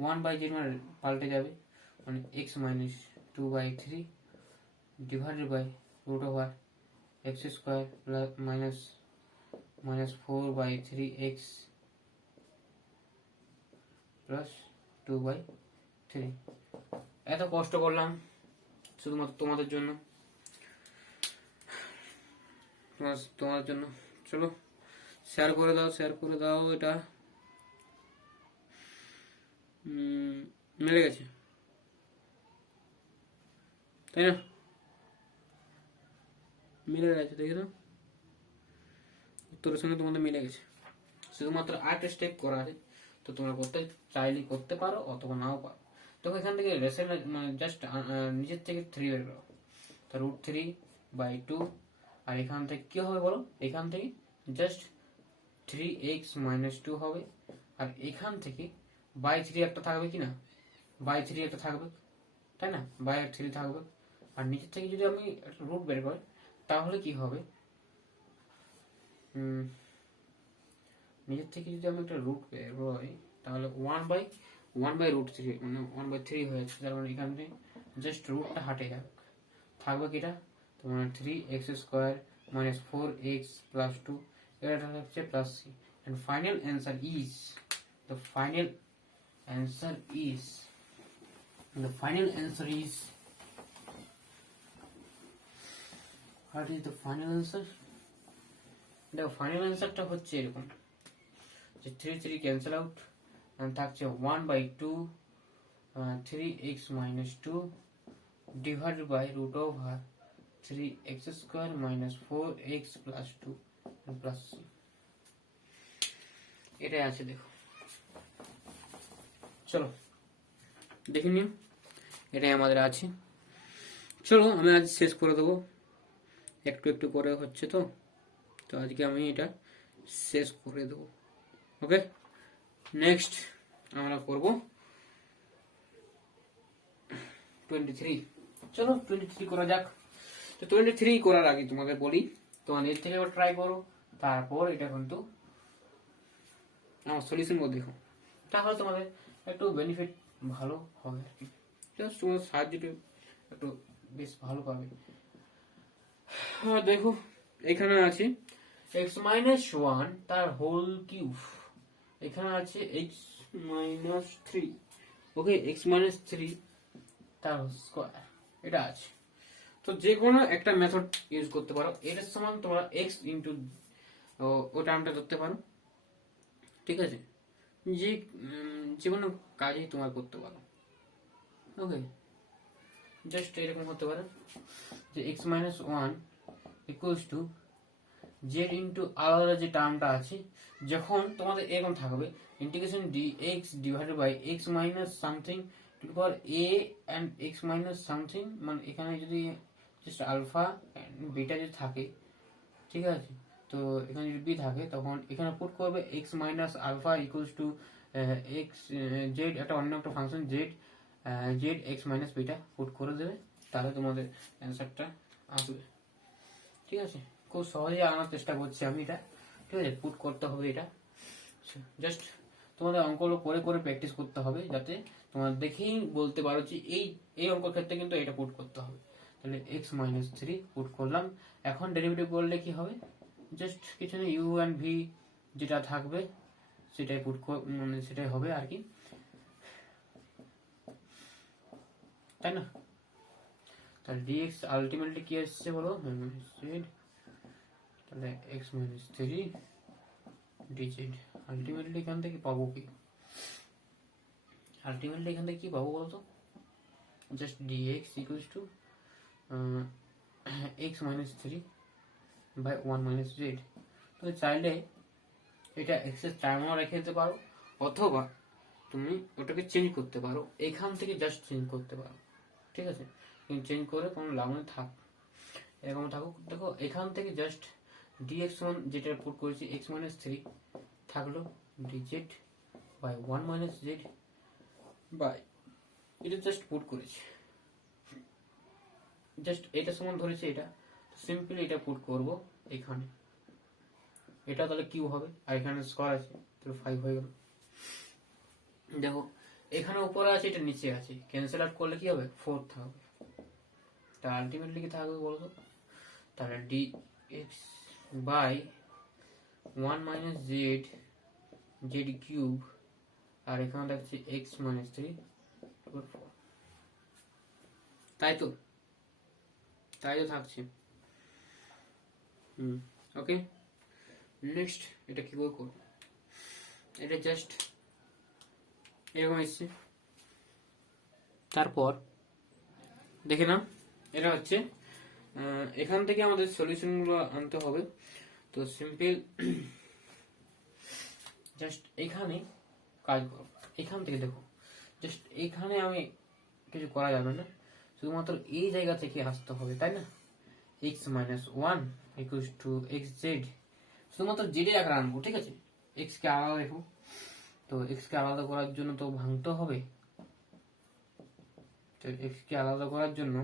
1/z মানে পাল্টে যাবে, মানে x - 2/3 divided by √x² plus -4/3x plus 2/3। এত কষ্ট করলাম শুধুমাত্র তোমাদের জন্য, চলো শেয়ার করে দাও এটা মিলে গেছে, তাই না? মিলে গেছে, দেখি তো উত্তরের সঙ্গে তোমাদের মিলে গেছে। শুধুমাত্র আরেকটা স্টেপ করা আছে, তো তোমরা করতে চাইলে করতে পারো অথবা নাও পারো। তো এখান থেকে মানে জাস্ট নিজের থেকে 3 বের করো, তো √3/2, আর এখান থেকে কি হবে বলো, এখান থেকে জাস্ট 3x - 2 হবে, আর এখান থেকে /3 একটা থাকবে কি না, /3 একটা থাকবে, তাই না, /3 থাকবে। আর নিচের থেকে যদি আমি একটা রুট বের করি তাহলে কি হবে, নিজের থেকে যদি আমি একটা রুট বের করি তাহলে 1/√3 মানে 1/3 হয়ে যাচ্ছে, তার মানে এখান থেকে জাস্ট রুটটা হাটে যাবে, থাকবে কিটা তোমার 3x² - 4x + 2, এটা হচ্ছে plus c, and final answer is the final answer is what is the final answer? The final answer টা হচ্ছে এরকম যে 3 ক্যান্সেল আউট, and থাকছে 1/2 3x - 2 divided by √3x² - 4x + 2 and plus c, এটাই আছে। দেখো চলো দেখে নিও, এটাই আমাদের আছে। চলো আমি আজ শেষ করে দেবো, একটু একটু করে হচ্ছে তো, তো আজকে আমি এটা শেষ করে দেবো। ওকে, নেক্সট আমরা করব 23। চলো 23 করা যাক। তো 23 করার আগে তোমাদের বলি, তোমার এর থেকে ট্রাই করো, তারপর এটা কিন্তু আমার সলিউশন গুলো দেখো, তাহলে তোমাদের একটু বেনিফিট ভালো হবে আর কি, জাস্ট তোমার সাহায্যটা একটু বেশ ভালো পাবে। দেখো এখানে আছে এক্স মাইনাস ওয়ান তার হোল কিউব, এখানে আছে এক্স মাইনাস থ্রি, ওকে এক্স মাইনাস থ্রি তার স্কোয়ার, এটা আছে। তো যে কোনো একটা মেথড ইউজ করতে পারো, এটার সমান তোমরা এক্স ইন্টু ও টার্মটা ধরতে পারো, ঠিক আছে, যে যে কোনো কাজই তোমার করতে পারো। ওকে, জাস্ট এরকম হতে পারে যে X minus one equals to Z into আলাদা যে টার্মটা আছে, যখন তোমাদের এরকম থাকবে integration D X divided by X minus something to the power A and X minus something, মানে এখানে যদি জাস্ট আলফা বিটা যদি থাকে, ঠিক আছে, তো এখানে যদি বি থাকে তখন এখানে পুট করবে X minus alpha equals to X Z, একটা অন্য একটা function Z Z X minus beta put করে দেবে, তাহলে তোমাদের অ্যান্সারটা আসবে। ঠিক আছে, খুব সহজে আনার চেষ্টা করছি আমি এটা, ঠিক আছে, পুট করতে হবে এটা, জাস্ট তোমাদের অঙ্কগুলো করে করে প্র্যাকটিস করতে হবে, যাতে তোমার দেখেই বলতে পারো যে এই এই অঙ্ক ক্ষেত্রে কিন্তু এটা পুট করতে হবে। তাহলে এক্স মাইনাস থ্রি পুট করলাম, এখন ডেরিভেটিভ করলে কি হবে, জাস্ট কিছু নেই, ইউ অ্যান্ড ভি যেটা থাকবে সেটাই পুট মানে সেটাই হবে আর কি, তাই না। তাহলে ডিএক্স আলটিমেটলি কি আসছে বলো, তাহলে x minus three DZ, ultimately এখান থেকে পাবো কি, আলটিমেটলি এখান থেকে কি পাবো বলতো, just D X equals to X minus three by one minus Z. তুমি চাইলে এটা এক্সের টার্মও রেখে দিতে পারো, অথবা তুমি ওটাকে চেঞ্জ করতে পারো, এখান থেকে জাস্ট চেঞ্জ করতে পারো, ঠিক আছে, কিন্তু চেঞ্জ করে কোনো লাভ নেই, থাক এরকম থাকুক। দেখো এখান থেকে জাস্ট ডিএক্স ওয়ান যেটা পুট করেছি এক্স মাইনাস থ্রি থাকলো D Z by one minus Z by, এটা জাস্ট পুট করেছি, জাস্ট এটা সমান ধরেছে এটা, সিম্পলি এটা পুট করব এখানে, এটা তাহলে কিউ হবে, আর এখানে স্কোয়ার আছে তাহলে 5 হয়ে গেল। দেখো এখানে উপরে আছে এটা নিচে আছে, ক্যান্সেল আউট করলে কি হবে 4 থাকবে, তা আলটিমেটলি কি থাকবে বলতো, তাহলে D X by one minus Z Z cube, আর এখানে থাকছে এক্স মাইনাস থ্রি, তাই তো থাকছে। ওকে, নেক্সট এটা কি করব, এটা জাস্ট এরকম এসছে, তারপর দেখে নাও এটা হচ্ছে এখান থেকে আমাদের সলিউশন গুলো আনতে হবে। তো সিম্পল জাস্ট এখানে কাজ করো, এখান থেকে দেখো জাস্ট এখানে আমি কিছু করা যাবে না, শুধুমাত্র এই জায়গা থেকে আসতে হবে, তাই না, x minus one equals to X Z, শুধুমাত্র জেডে আকার আনবো, ঠিক আছে, এক্স কে আলাদা দেখো, তো এক্স কে আলাদা করার জন্য তো ভাঙতে হবে, তো এক্স কে আলাদা করার জন্য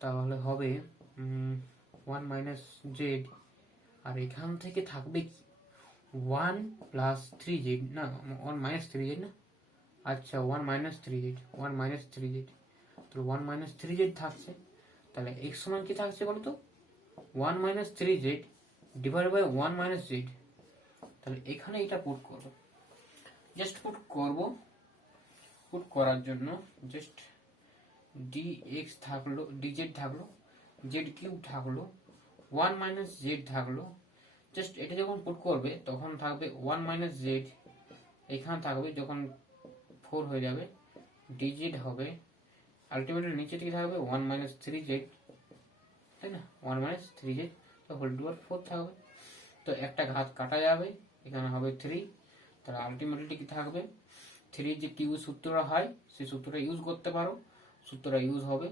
তাহলে হবে ওয়ান মাইনাস জেড, আর এখান থেকে থাকবে কি ওয়ান প্লাস থ্রি জেড, না ওয়ান মাইনাস থ্রি জেড না, আচ্ছা one minus three Z, one minus three Z, তো ওয়ান মাইনাস থ্রি জেড থাকছে, তাহলে এক্স সমান কি থাকছে বলতো, one minus three Z divide by one minus Z, তাহলে এখানে এটা পুট করবো, জাস্ট পুট করবো, পুট করার জন্য জাস্ট ডি এক্স থাকলো, ডিজেড থাকলো, জেড কিউব থাকলো, ওয়ান মাইনাস জেড থাকলো, জাস্ট এটা যখন পুট করবে তখন থাকবে ওয়ান মাইনাস জেড, এখানে থাকবে যখন 4 হয়ে যাবে ডিজেড হবে, আলটিমেটলি নিচে দিকে থাকবে ওয়ান মাইনাস থ্রি জেড, তাই না, ওয়ান মাইনাস থ্রি জেড, তো হোল টু 4 থাকবে, তো একটা ঘাত কাটা যাবে, এখানে হবে 3, তাহলে আলটিমেটলি কি থাকবে, 3 যে কিউ সূত্রটা হয় সেই সূত্রটা ইউজ করতে পারো, সূত্রটা ইউজ হবে,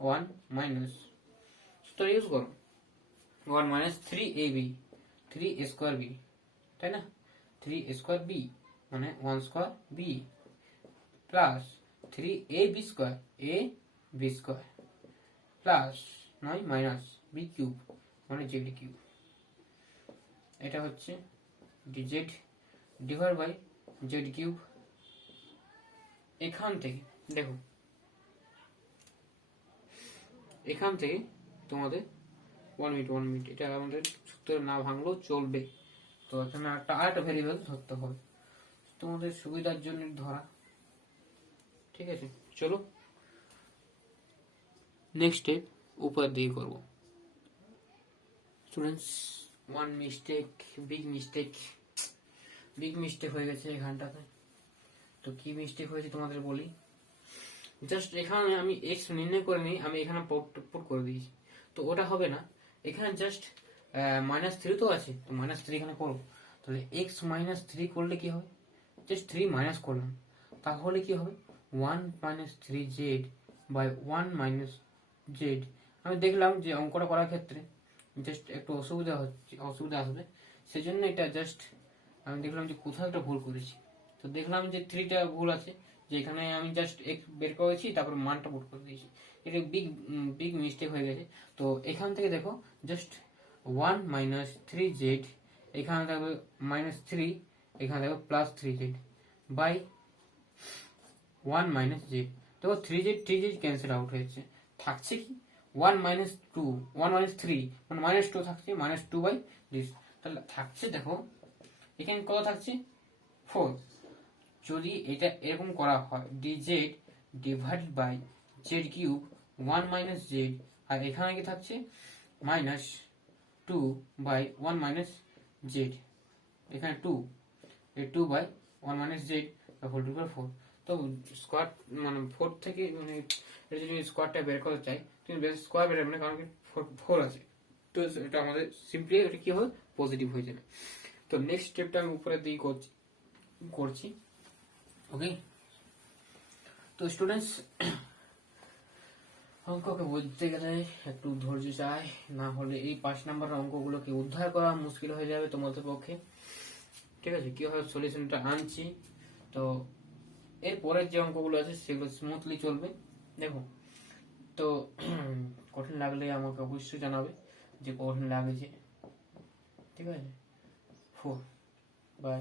ওয়ান মাইনাস, তো ইউজ করো, one minus three A B, three A square B, তাই না, থ্রি এ স্কোয়ার বি মানে one square B plus three A B square, A B square plus নয় মাইনাস বি কিউব মানে Z cube. এটা হচ্ছে D Z divide by Z cube. এখান থেকে দেখো, এখান থেকে তোমাদের 1 মিনিট, এটা আমাদের সূত্র না ভাঙলেও চলবে। তো এখানে আরেকটা ভেরিয়েবল ধরতে হবে, তোমাদের সুবিধার জন্য ধরা। ঠিক আছে, চলো নেক্সট স্টেপ উপর দিয়ে করব। Students, one mistake, big mistake হয়ে গেছে এখানটাতে। তো কি মিস্টেক হয়েছে তোমাদের বলি। জাস্ট এখানে আমি এক্স নির্ণয় করে নিই, আমি এখানে পুট করে দিয়েছি, তো ওটা হবে না। এখানে জাস্ট মাইনাস থ্রি তো আছে, তো মাইনাস থ্রি এখানে করো, তাহলে এক্স মাইনাস থ্রি করলে কি হবে, জাস্ট থ্রি মাইনাস করলাম, তাহলে কি হবে one minus three Z by one minus Z. আমি দেখলাম যে অঙ্কটা করার ক্ষেত্রে জাস্ট একটু অসুবিধা আসবে, সেজন্য এটা জাস্ট আমি দেখলাম যে কোথাও একটা ভুল করেছি। তো দেখলাম যে থ্রিটা ভুল আছে, যে এখানে আমি জাস্ট এক্স বের করেছি, তারপর মানটা পুট করে দিয়েছি, এটা বিগ মিস্টেক হয়ে গেছে। তো এখান থেকে দেখো just one minus three Z, এখানে থাকবে মাইনাস থ্রি, এখানে থাকবে plus three Z by one minus Z. দেখো থ্রি জেড ক্যান্সেল আউট হয়েছে, থাকছে কি one minus two, one minus three মানে মাইনাস টু থাকছে, মাইনাস টু বাই দিস, তাহলে থাকছে দেখো এখানে কত থাকছে ফোর। যদি এটা এরকম করা হয় D Z divide by Z cube one minus Z, আর এখানে কি থাকছে minus two by one minus Z, এখানে টু, এই two by one minus Z whole two power four. তো স্কোয়ার মানে ফোর থেকে মানে এটা যদি স্কোয়ারটা বের করতে চাই, তুমি বেশ স্কোয়ার বের হবে না, কারণ কি ফোর আছে, তো এটা আমাদের সিম্পলি এটা কি হবে পজিটিভ হয়ে যাবে। তো নেক্সট স্টেপটা আমি উপরে দিয়ে করছি। ওকে, তো স্টুডেন্টস, অঙ্ককে বুঝতে গেলে একটু ধৈর্য চাই, না হলে এই 5 নম্বরের অঙ্কগুলোকে উদ্ধার করা মুশকিল হয়ে যাবে তোমাদের পক্ষে। ঠিক আছে, কিভাবে সলিউশনটা আনছি, তো এর পরের যে অঙ্কগুলো আছে সেগুলো স্মুথলি চলবে। দেখো, তো কঠিন লাগলে আমাকে অবশ্যই জানাবে যে কঠিন লাগছে। ঠিক আছে, ফোর বাই,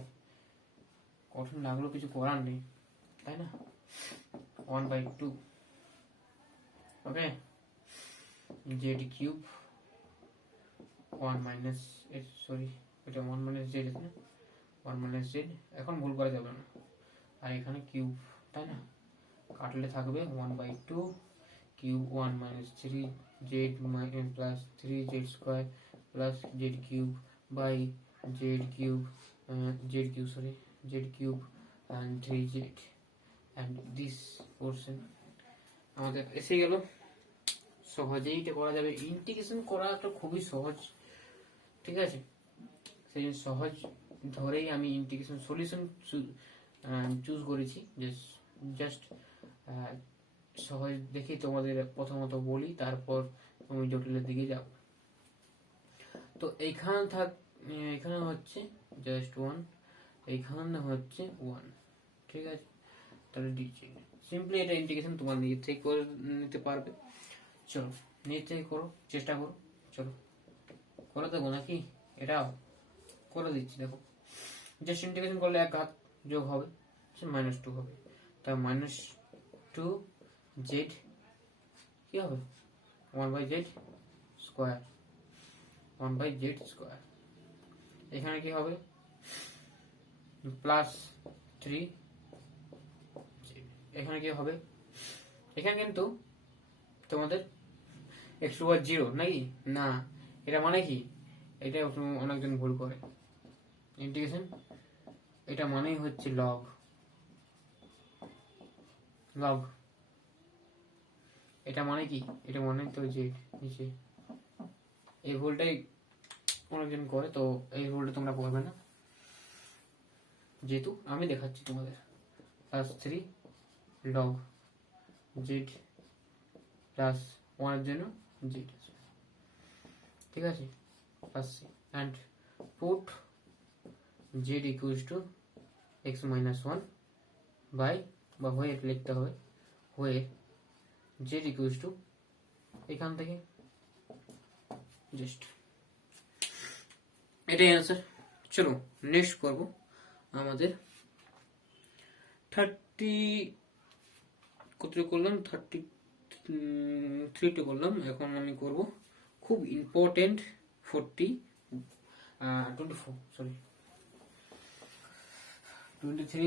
কঠিন লাগলেও কিছু করার নেই, তাই না, one by two, okay, Z cube one minus, sorry এটা ওয়ান মাইনাস জেড আছে না, ওয়ান মাইনাস জেড, এখন ভুল করা যাবে না, আর এখানে কিউব, তাই না, কাটলে থাকবে one by two cube one minus three Z plus three Z square plus Z cube by Z cube, Z cube and 3z and this portion আমাদের এসে গেল। সহজেই এটা করা যাবে, ইন্টিগ্রেশন করাটা খুবই সহজ। ঠিক আছে, সেই সহজ ধরেই আমি ইন্টিগ্রেশন সলিউশন চুজ করেছি, জাস্ট সহজ দেখি তোমাদের প্রথমত বলি, তারপর তুমি জটিলের দিকে যাও। তো এখানে হচ্ছে জাস্ট ওয়ান, এইখানে হচ্ছে ওয়ান। ঠিক আছে, তাহলে সিম্পলি এটা ইন্টিগ্রেশন তোমার নিজে থেকে করে নিতে পারবে। চলো নিজে থেকে করো, চেষ্টা করো, চলো করে দেবো নাকি, এটাও করে দিচ্ছি। দেখো, জাস্ট ইন্টিগ্রেশন করলে এক ঘাত যোগ হবে, মাইনাস টু হবে, তাই মাইনাস টু জেড কি হবে one by Z square, one by Z square, এখানে কি হবে প্লাস থ্রি, এখানে কি হবে, এখানে কিন্তু তোমাদের এক্স ওয়াই জিরো নাকি না, এটা মানে কি, এটা অনেকজন ভুল করে ইন্টিগ্রেশন, এটা মানেই হচ্ছে লগ, এটা মানে কি, এটা মানে তো যে নিচে, এই ভুলটাই অনেকজন করে, তো এই ভুলটা তোমরা করবে না, যেহেতু আমি দেখাচ্ছি তোমাদের। Plus three log Z plus ওয়ানের জন্য জেড আছে, ঠিক আছে, plus C and put Z equals to X minus one by বা হয়ে লিখতে হবে হয়ে জেড ইকুয়ালস টু এখান থেকে জাস্ট এটাই অ্যান্সার। চলো নেক্সট করব আমাদের কতটা করলাম 33টা করলাম। এখন আমি করব খুব ইম্পর্টেন্ট 23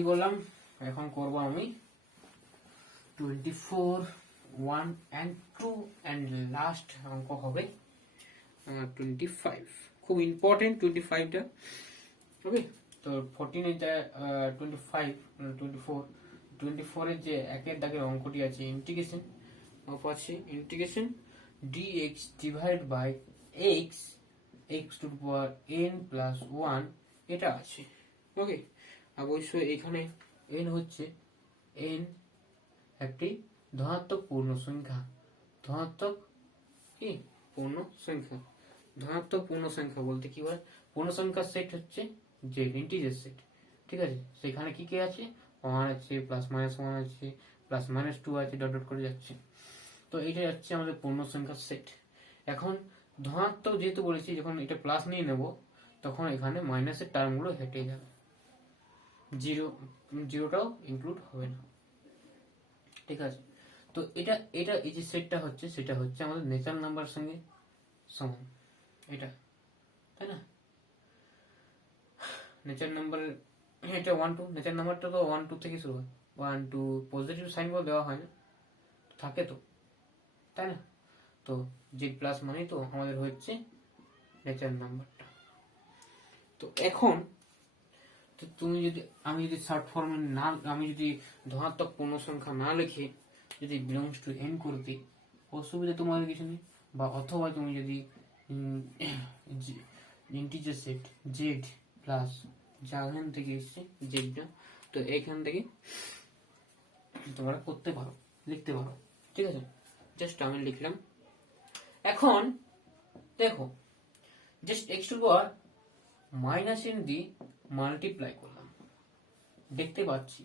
করলাম। এখন করব আমি 24, 1 and 2 and লাস্ট অঙ্ক হবে 25। খুব ইম্পর্টেন্ট 25টা। ওকে, তো 14 এর যা 25 24 এর যে একের দাগের অঙ্কটি আছে ইন্টিগ্রেশন অফ আছে integration dx divide by x to the power n plus 1 এটা আছে। ওকে, অবশ্যই এখানে n হচ্ছে n একটি ধনাত্মক পূর্ণ সংখ্যা। ধনাত্মক কি পূর্ণ সংখ্যা? ধনাত্মক পূর্ণ সংখ্যা বলতে কি হয়? পূর্ণ সংখ্যার সেট হচ্ছে যে ইন্টিজার সেট, ঠিক আছে। সেখানে কি কি আছে? 1 আছে, প্লাস মাইনাস 1 আছে, প্লাস মাইনাস 2 আছে, ডট ডট করে যাচ্ছে। তো এটা হচ্ছে আমাদের পূর্ণ সংখ্যার সেট। এখন ধনাত্মক যেহেতু বলেছি, যখন এটা প্লাস নিয়ে নেব তখন এখানে মাইনাসের টার্মগুলো হেঁটে যাবে, জিরোটাও ইনক্লুড হবে না, ঠিক আছে। তো এটা এটা এই যে সেটটা হচ্ছে সেটা হচ্ছে আমাদের ন্যাচারাল নাম্বারের সঙ্গে সমান, এটা, তাই না? ন্যাচারাল নাম্বার এটা 1 2, ন্যাচারাল নাম্বারটা তো 1 2 থেকে শুরু হয়। 1 2 পজিটিভ সাইন বল দেওয়া হয় না, থাকে তো, তাই না? তো জেড প্লাস মানে তো আমাদের হচ্ছে ন্যাচারাল নাম্বারটা। তো এখন তো আমি যদি শর্ট ফর্মে না, আমি যদি ধনাত্মক পূর্ণ সংখ্যা না লিখে যদি বিলংস টু এন করতে, অসুবিধা তোমাদের কিছু নেই। বা অথবা তুমি যদি ইন্টিজার সেট জেড প্লাস যেখান থেকে এসছে জেডটা, তো এইখান থেকে তোমরা করতে পারো, লিখতে পারো, ঠিক আছে। জাস্ট আমি লিখলাম। এখন দেখো, just X to power minus N দিয়ে মাল্টিপ্লাই করলাম, দেখতে পাচ্ছি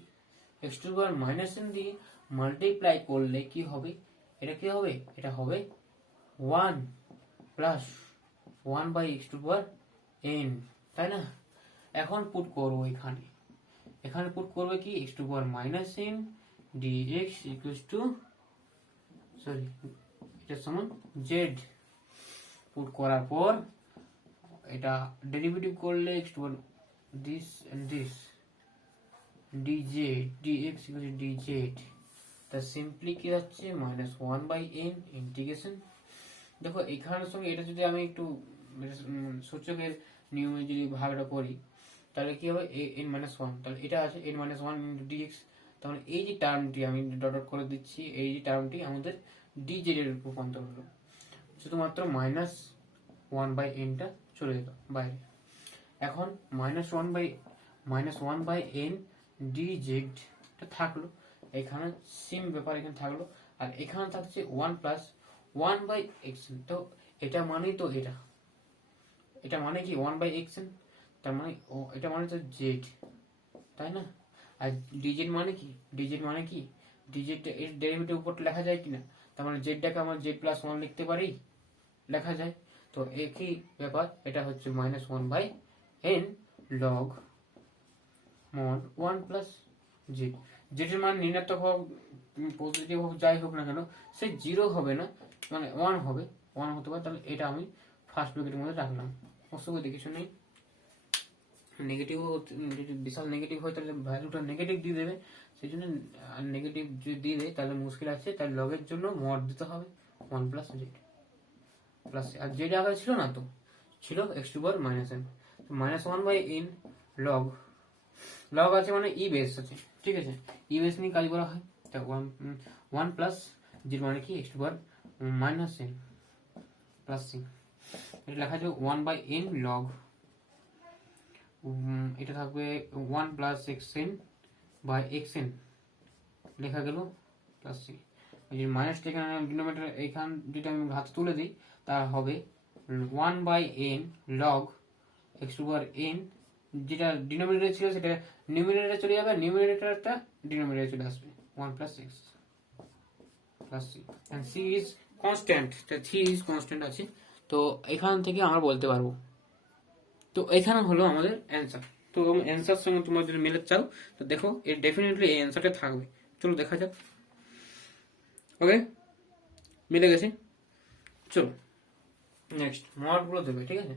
X to power minus N দিয়ে মাল্টিপ্লাই করলে কি হবে? এটা কি হবে? এটা হবে 1 plus 1 by X to power N, তাই না? এখন পুট করবো এখানে পুট করবে কি X to power minus N dx equals to এটা সমান জেড। পুট করার পর এটা ডেরিভেটিভ করলে X to power this and this dz dx equals to dz, তা সিম্পলি কি হচ্ছে মাইনাস 1 বাই n ইন্টিগ্রেশন। দেখো এখানের সঙ্গে এটা যদি আমি একটু সূচকের নিয়মে যদি ভাগটা করি তাহলে কি হবে n মাইনাস 1, তাহলে এটা আছে n মাইনাস 1 ইন্টু dx। তাহলে এই যে টার্মটি আমি ডট ডট করে দিচ্ছি, এই যে টার্মটি আমাদের dz এর রূপান্তর হলো। শুধুমাত্র মাইনাস 1 বাই nটা চলে যেত বাইরে। এখন মাইনাস 1 বাই n dz থাকলো, এখানে সিম ব্যাপার এখানে থাকলো, আর এখানে থাকছে 1 প্লাস 1 বাই এক্সএন। তো এটা মানেই তো এটা মানে কি 1 বাই এক্সএন, তার মানে এটা মানে তো জেড, তাই না? আর ডিজেড মানে কি ডিজেড এর ডেরিভেটিভ উপর লেখা যায় কিনা, তার মানে জেডটাকে আমরা জেড প্লাস 1 লিখতে পারি, লেখা যায়। তো একই ব্যাপার, এটা হচ্ছে minus 1 by N log mod 1 plus Z. জেডের মান ঋণাত্মক হোক পজিটিভ হোক যাই হোক না কেন, সে 0 হবে না, মানে 1 হবে, 1 হতে পারে। তাহলে এটা আমি ফার্স্ট ব্র্যাকেটের মধ্যে রাখলাম, অসুবিধা কিছু নেই। নেগেটিভ যদি বিশাল নেগেটিভ হয় তাহলে ভ্যালুটা নেগেটিভ দিয়ে দেবে, সেই জন্য নেগেটিভ যদি দিয়ে দেয় তাহলে মুশকিল আছে, তাই লগের জন্য মড দিতে হবে 1 প্লাস জেড প্লাস। আর জেড আগে ছিল না, তো ছিল X to power minus N, minus 1 by N log আছে মানে ই বেস আছে, ঠিক আছে। ই বেস নিয়ে কাজ করা হয়। তা 1 প্লাস জেড মানে কি X to power minus N plus C, এটা লেখা যাবে 1 বাই এন লগ, এটা থাকবে 1 plus X N by X N লেখা গেল প্লাস সি। এই যে মাইনাসটা এখানে ডিনোমিনেটর এখান যদি আমি হাতে তুলে দিই তা হবে 1/n log x to power n, যেটা ডিনোমিনেটর ছিল সেটা নিউমিনেটরে চলে যাবে, নিউমিনেটরটা ডিনোমিনেটরে চলে আসবে 1 plus X plus C, and C is constant, C is constant আছে। তো এখান থেকে আমরা বলতে পারবো। তো এখানে হলো আমাদের অ্যান্সার। তো অ্যান্সার সঙ্গে তোমরা যদি মিলে চাও তো দেখো এর ডেফিনেটলি এই অ্যান্সারটা থাকবে। চলো দেখা যাক। ওকে, মিলে গেছে। চলো নেক্সট মডগুলো দেবে, ঠিক আছে?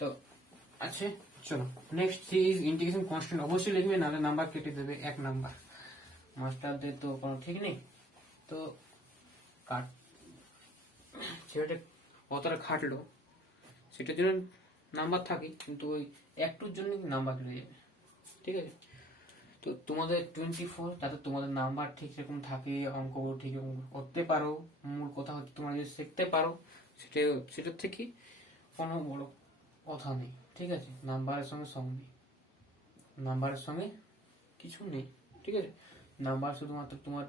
তো আচ্ছা চলো next C is integration constant অবশ্যই লিখবে, নাহলে নাম্বার কেটে দেবে 1 নাম্বার। মাস্টারদের তো কোনো ঠিক নেই, তো কাট ছেলেটা কতটা খাটলো সেটার জন্য নাম্বার থাকে, কিন্তু ওই একটুর জন্য নাম্বার কেটে যাবে, ঠিক আছে? তো তোমাদের 24, যাতে তোমাদের নাম্বার ঠিক রকম থাকে, অঙ্ক ঠিক রকম করতে পারো, মূল কথা হচ্ছে তোমরা যদি শিখতে পারো সেটার থেকে কোনো বড় কথা নেই, ঠিক আছে? নাম্বারের সঙ্গে নেই, নাম্বারের সঙ্গে কিছু নেই, ঠিক আছে? নাম্বার শুধুমাত্র তোমার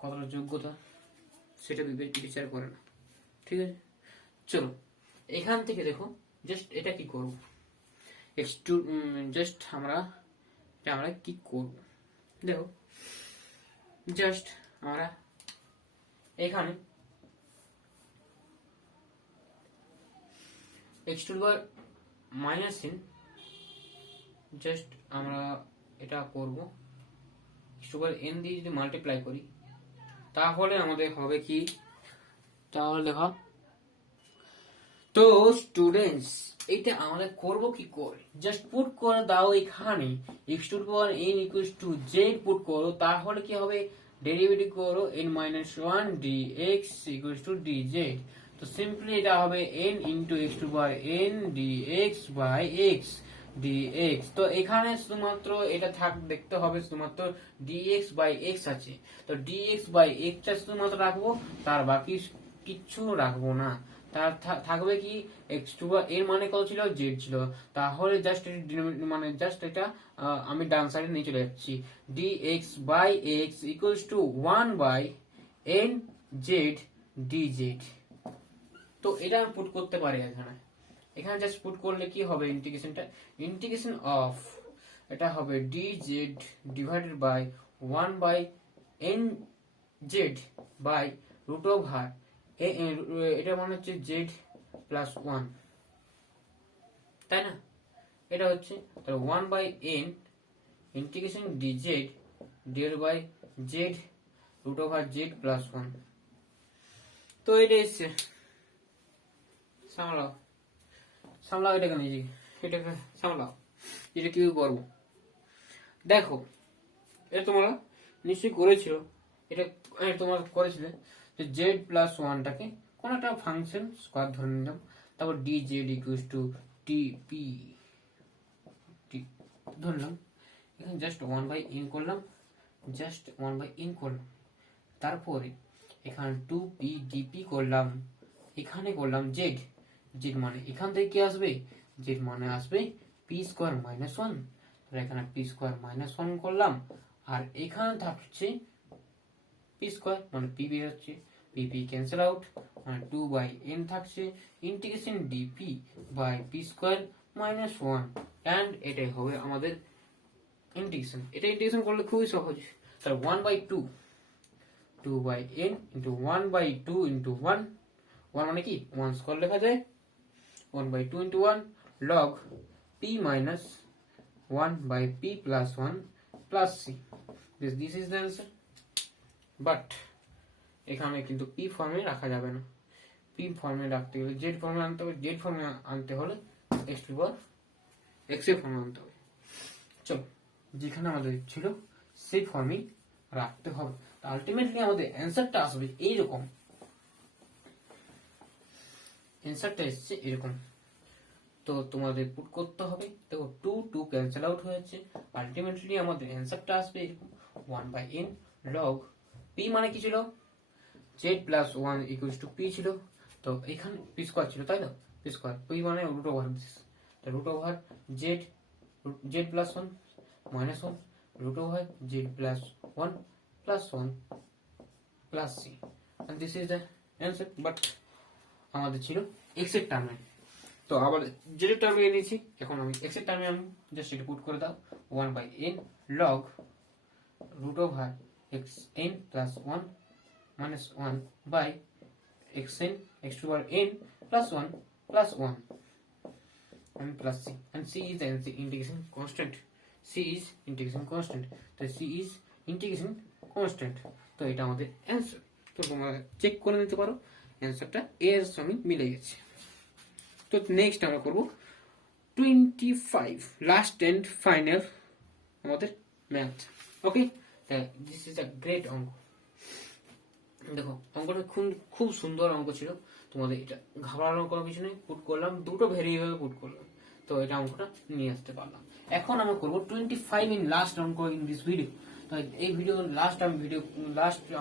কতটা যোগ্যতা সেটা বিচার করে না, ঠিক আছে? চলো এখান থেকে দেখো জাস্ট এটা কি করব, জাস্ট আমরা কি করব দেখো, জাস্ট আমরা এখানে x to power minus n, just আমরা এটা করব x টু পাওয়ার n দিয়ে যদি মাল্টিপ্লাই করি তাহলে আমাদের হবে কি, তাহলে দেখো তো স্টুডেন্টস এটা আমরা করব কি করে, জাস্ট পুট করে দাও এখানে x to power n equals to z put করো, তাহলে কি হবে ডেরিভেটিভ করো n minus 1 dx equals to dz। তো সিম্পলি এটা হবে n into x to power n dx by x dx। তো এখানে শুধুমাত্র এটা দেখতে হবে শুধুমাত্র dx বাই x আছে, তো dx বাই x টা শুধুমাত্র রাখবো, তার বাকি কিচ্ছু রাখবো না। তার থাকবে কি x টু এর মানে কত ছিল, z ছিল, তাহলে জাস্ট মানে জাস্ট এটা আমি ডান সাইডে নিয়ে চলে যাচ্ছি, dx by x equals to 1 by n z dz। তো এটা আমি পুট করতে পারি এখানে জাস্ট পুট করলে কি হবে, ইন্টিগ্রেশন অফ এটা হবে dz divided by 1 by n z by root over এটা মানে হচ্ছে z প্লাস 1, তাই না? এটা হচ্ছে 1 by n integration dz divided by z root over z plus 1। তো এটা এসছে, সামলাও এটাকে নিজে, এটাকে সামলাও। এটা কি করবো দেখো, এটা তোমরা নিশ্চয়ই করেছিল, এটা তোমরা করেছিলে যে জেড প্লাস ওয়ানটাকে কোন একটা ফাংশন স্কোয়ার ধরে নিলাম, তারপর D Z equals two T P ধরলাম, এখানে জাস্ট 1/n করলাম, জাস্ট 1/n করলাম, তারপরে এখানে 2p dp করলাম, এখানে করলাম জেড, জেড মানে এখান থেকে কি আসবে, জেড মানে আসবে পি স্কোয়ার মাইনাস 1, এখানে পি স্কোয়ার মাইনাস 1 করলাম, আর এখানে থাকছে পি স্কোয়ার মানে পি বের হচ্ছে, পি পি ক্যান্সেল আউট, মানে 2/n থাকছে integration DP by P square minus 1, and এটাই হবে আমাদের ইন্টিগ্রেশন। এটা ইন্টিগ্রেশন করলে খুবই সহজ, তাহলে 1/2 2/n ইন্টু 1/2 ইন্টু 1 মানে কি 1 স্কোয়ার লেখা যায়, 1/2 into 1 log p minus 1 by p plus 1 plus c, this is the answer। But এখানে কিন্তু p ফর্মে রাখা যাবে না, p ফর্মে রাখতে গেলে z ফর্মে আনতে হবে, z ফর্মে আনতে হলে x টু পাওয়ার x এর ফর্মে আনতে হবে। চলো যেখানে আমাদের ছিল সেই ফর্মেই রাখতে হবে, আলটিমেটলি আমাদের অ্যান্সারটা আসবে এইরকম, অ্যান্সারটা এসছে এরকম। তো তোমাদের পুট করতে হবে, দেখো 2 ক্যান্সেল আউট হয়েছে, আলটিমেটলি আমাদের অ্যান্সারটা আসবে এরকম 1/n log p মানে কি ছিল, z plus 1 equals to p ছিল, তো এখানে p স্কয়ার ছিল তাই না, p স্কয়ার, p মানে রুট ওভার দিস, তো root over z plus 1 minus 1 root over z plus 1 plus 1 plus C, and this is the answer. But আমাদের ছিল এক্স এর টার্মে, তো আবার জেড টার্মে এনেছি, এখন আমি এক্স এর টার্মে আমি জাস্ট এটা পুট করে দাও 1/n log root over xn plus 1 minus 1 by xn x to the power n plus 1 plus 1 and plus c, and c is the integration constant. c is integration constant, তো c is integration constant, তো এটা আমাদের answer. তো তোমরা check করে নিতে পারো অ্যান্সারটা এর সঙ্গে মিলে গেছে। তো নেক্সট আমরা করব 25 লাস্ট এন্ড ফাইনাল আমাদের math. Okay, this is a great অঙ্ক। দেখো অঙ্কটা খুব সুন্দর অঙ্ক ছিল, তোমাদের এটা ঘাবড়ানোর কোনো কিছু নেই। পুট করলাম, দুটো ভেরিয়েবল পুট করলাম, তো এটা অঙ্কটা নিয়ে আসতে পারলাম। এখন আমরা করব 25 ইন লাস্ট অঙ্ক ইন দিস ভিডিও। তো এই ভিডিও লাস্ট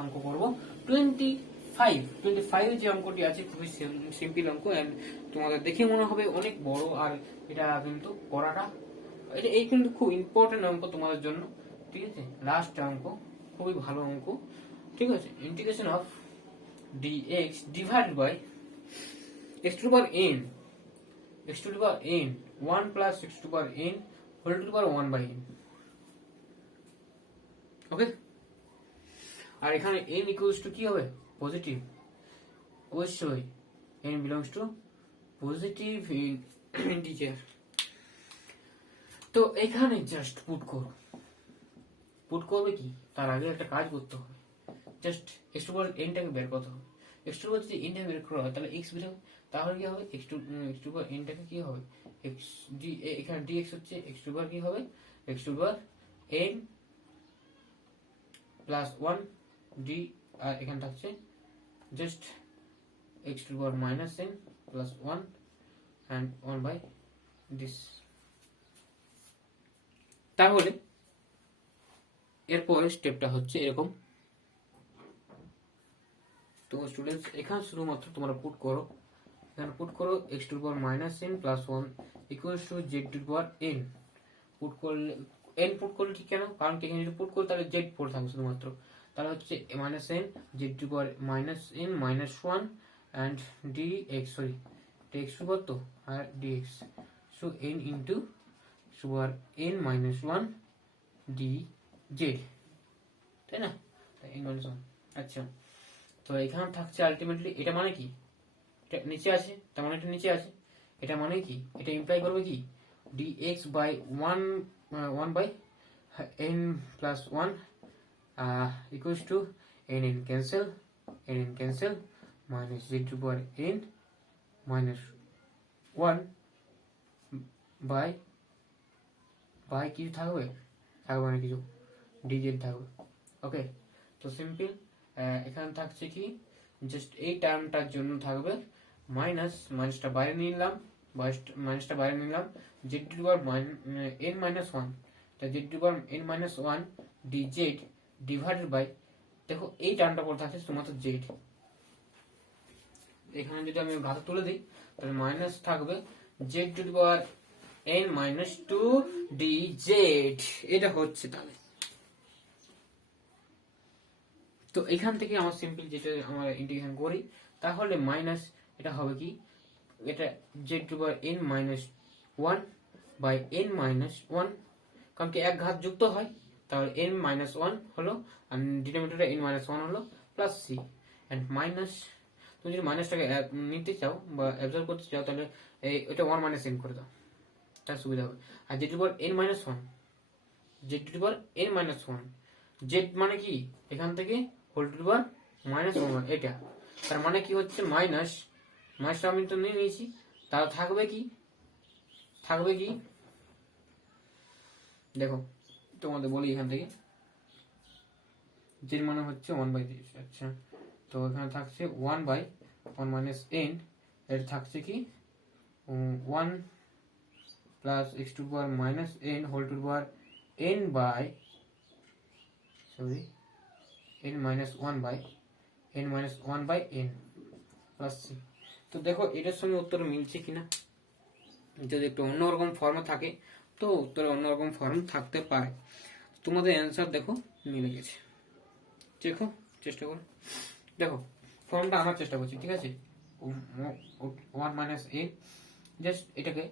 অঙ্ক করব 25 যে অঙ্কটি আছে খুবই সিম্পল অঙ্ক, এন্ড তোমাদের দেখে মনে হবে অনেক বড়, আর এটা কিন্তু করাটা এই কিন্তু খুব ইম্পর্টেন্ট অঙ্ক তোমাদের জন্য, ঠিক আছে। লাস্ট অঙ্ক খুবই ভালো অঙ্ক, ঠিক আছে। Integration of dx divided by x to the power n 1 plus x to the power n whole to the power 1/n। ওকে, আর এখানে n ইকুয়ালস টু কি হবে? পজিটিভ, অবশ্যই n belongs to positive integer. তো এখানে জাস্ট পুট করবে কি, তার আগে একটা কাজ করতে হবে, just x to the power n টাকে বের করতে হবে। x to the power যদি n টাকে বের করা হয় তাহলে x বের হবে, তাহলে কি হবে x to the power n টাকে কি হবে x এখানে dx হচ্ছে x to the power কি হবে x to the power n plus 1 d, আর এখানে থাকছে just x to the power minus n plus 1 and 1 by this। তাহলে এরপরের স্টেপটা হচ্ছে এরকম। তো স্টুডেন্টস এখানে শুধুমাত্র তোমরা পুট করো x to the power minus n plus 1 equals to z to the power n। Put করলে n পুট করলে ঠিক কেন? কারণ এখানে যদি পুট করো তাহলে z পড়ে থাকবে শুধুমাত্র, তাহলে হচ্ছে minus n z to the power minus n minus 1 and dx, sorry dx to the power তো আর dx, so n into x to the power n minus 1 dz, তাই না? n minus 1। আচ্ছা, তো এখানে থাকছে আলটিমেটলি, এটা মানে কি, এটা নিচে আছে, তার মানে এটা নিচে আছে, এটা মানে কি, এটা ইমপ্লাই করবে কি dx by 1 by n plus 1 equals to n cancel minus z to the power n minus 1 by কিছু থাকবে না কিছু, dz থাকবে। ওকে, তো সিম্পল। এখানে থাকছে কি, জাস্ট এই টার্মটার জন্য থাকবে মাইনাসটা বাইরে নিলাম z to the power n minus 1, তা z to the power n minus 1 dz divided by, দেখো এই টার্মটা পড়ে থাকছে শুধুমাত্র z। এখানে যদি আমি ঘাত তুলে দিই তাহলে মাইনাস থাকবে z to the power n minus 2 dz, এটা হচ্ছে তাহলে। তো এখান থেকে আমার সিম্পল যেটা আমরা ইন্টিগ্রেশন করি, তাহলে মাইনাস এটা হবে কি, এটা z to the power n minus 1 by n minus 1, কারণ কি এক ঘাত যুক্ত হয়, তাহলে n minus 1 হলো, আর ডিনোমিনেটরে n minus 1 হলো, প্লাস c এন্ড মাইনাস, তুমি যদি মাইনাসটাকে নিতে চাও বা অ্যাবজর্ব করতে চাও তাহলে এটা 1 minus n করে দাও, তার সুবিধা হবে। আর z to the power n minus 1, z to the power n minus 1, z মানে কি এখান থেকে whole to the power minus 1, এটা তার মানে কি হচ্ছে মাইনাসটা আমি তো নিয়ে নিয়েছি, তাহলে থাকবে কি দেখো তোমাদের বলি, এখান থেকে z মানে হচ্ছে 1/3। আচ্ছা, তো এখানে থাকছে 1 minus n, এটা থাকছে কি 1 plus x to the power minus n whole to the power n minus 1 by n plus c। তো দেখো এটার সঙ্গে উত্তর মিলছে কিনা, যদি একটু অন্যরকম ফর্মে থাকে তো উত্তরে অন্যরকম ফর্ম থাকতে পারে। তোমাদের অ্যান্সার দেখো মিলে গেছে, দেখো চেষ্টা করো। দেখো ফর্মটা আমার চেষ্টা করছি, ঠিক আছে। 1 মাইনাস এন, জাস্ট এটাকে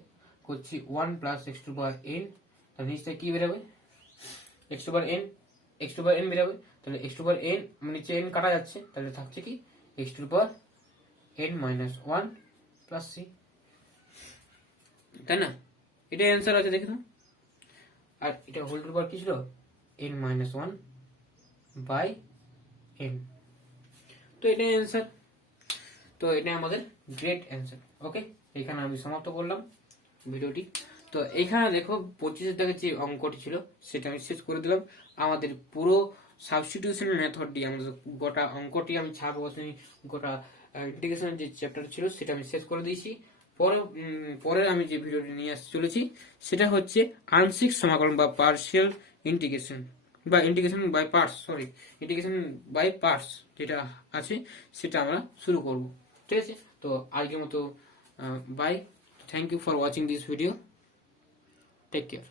করছি 1 plus x to power N, তার নিচটা কি বেরোবে x to power N, x to power N বেরোবে। তাহলে এক্স টু পাওয়ার এন নিচে এন কাটা যাচ্ছে, তাহলে থাকছে কি X to power N minus 1 plus C, তাই না? এটাই অ্যান্সার আছে, দেখে তো। আর এটা হোল টু পাওয়ার কি ছিল, এন মাইনাস 1 বাই এন। তো এটাই অ্যান্সার। তো এটা আমাদের গ্রেট অ্যান্সার। ওকে, এখানে আমি সমাপ্ত করলাম ভিডিওটি। তো এখানে দেখো 25 দাগের যে অঙ্কটি ছিল সেটা আমি শেষ করে দিলাম। আমাদের পুরো সাবস্টিটিউশন মেথডটি, আমাদের গোটা অঙ্কটি আমি ছাপ বসে গোটা ইন্টিগ্রেশনের যে চ্যাপ্টার ছিল সেটা আমি শেষ করে দিয়েছি। পরে আমি যে ভিডিওটি নিয়ে আসতে চলেছি সেটা হচ্ছে আংশিক সমাকলন বা পার্শিয়াল ইন্টিগ্রেশন, বা integration by parts, sorry integration by parts যেটা আছে সেটা আমরা শুরু করব, ঠিক আছে। তো আজকের মতো bye, thank you for watching this video, take care.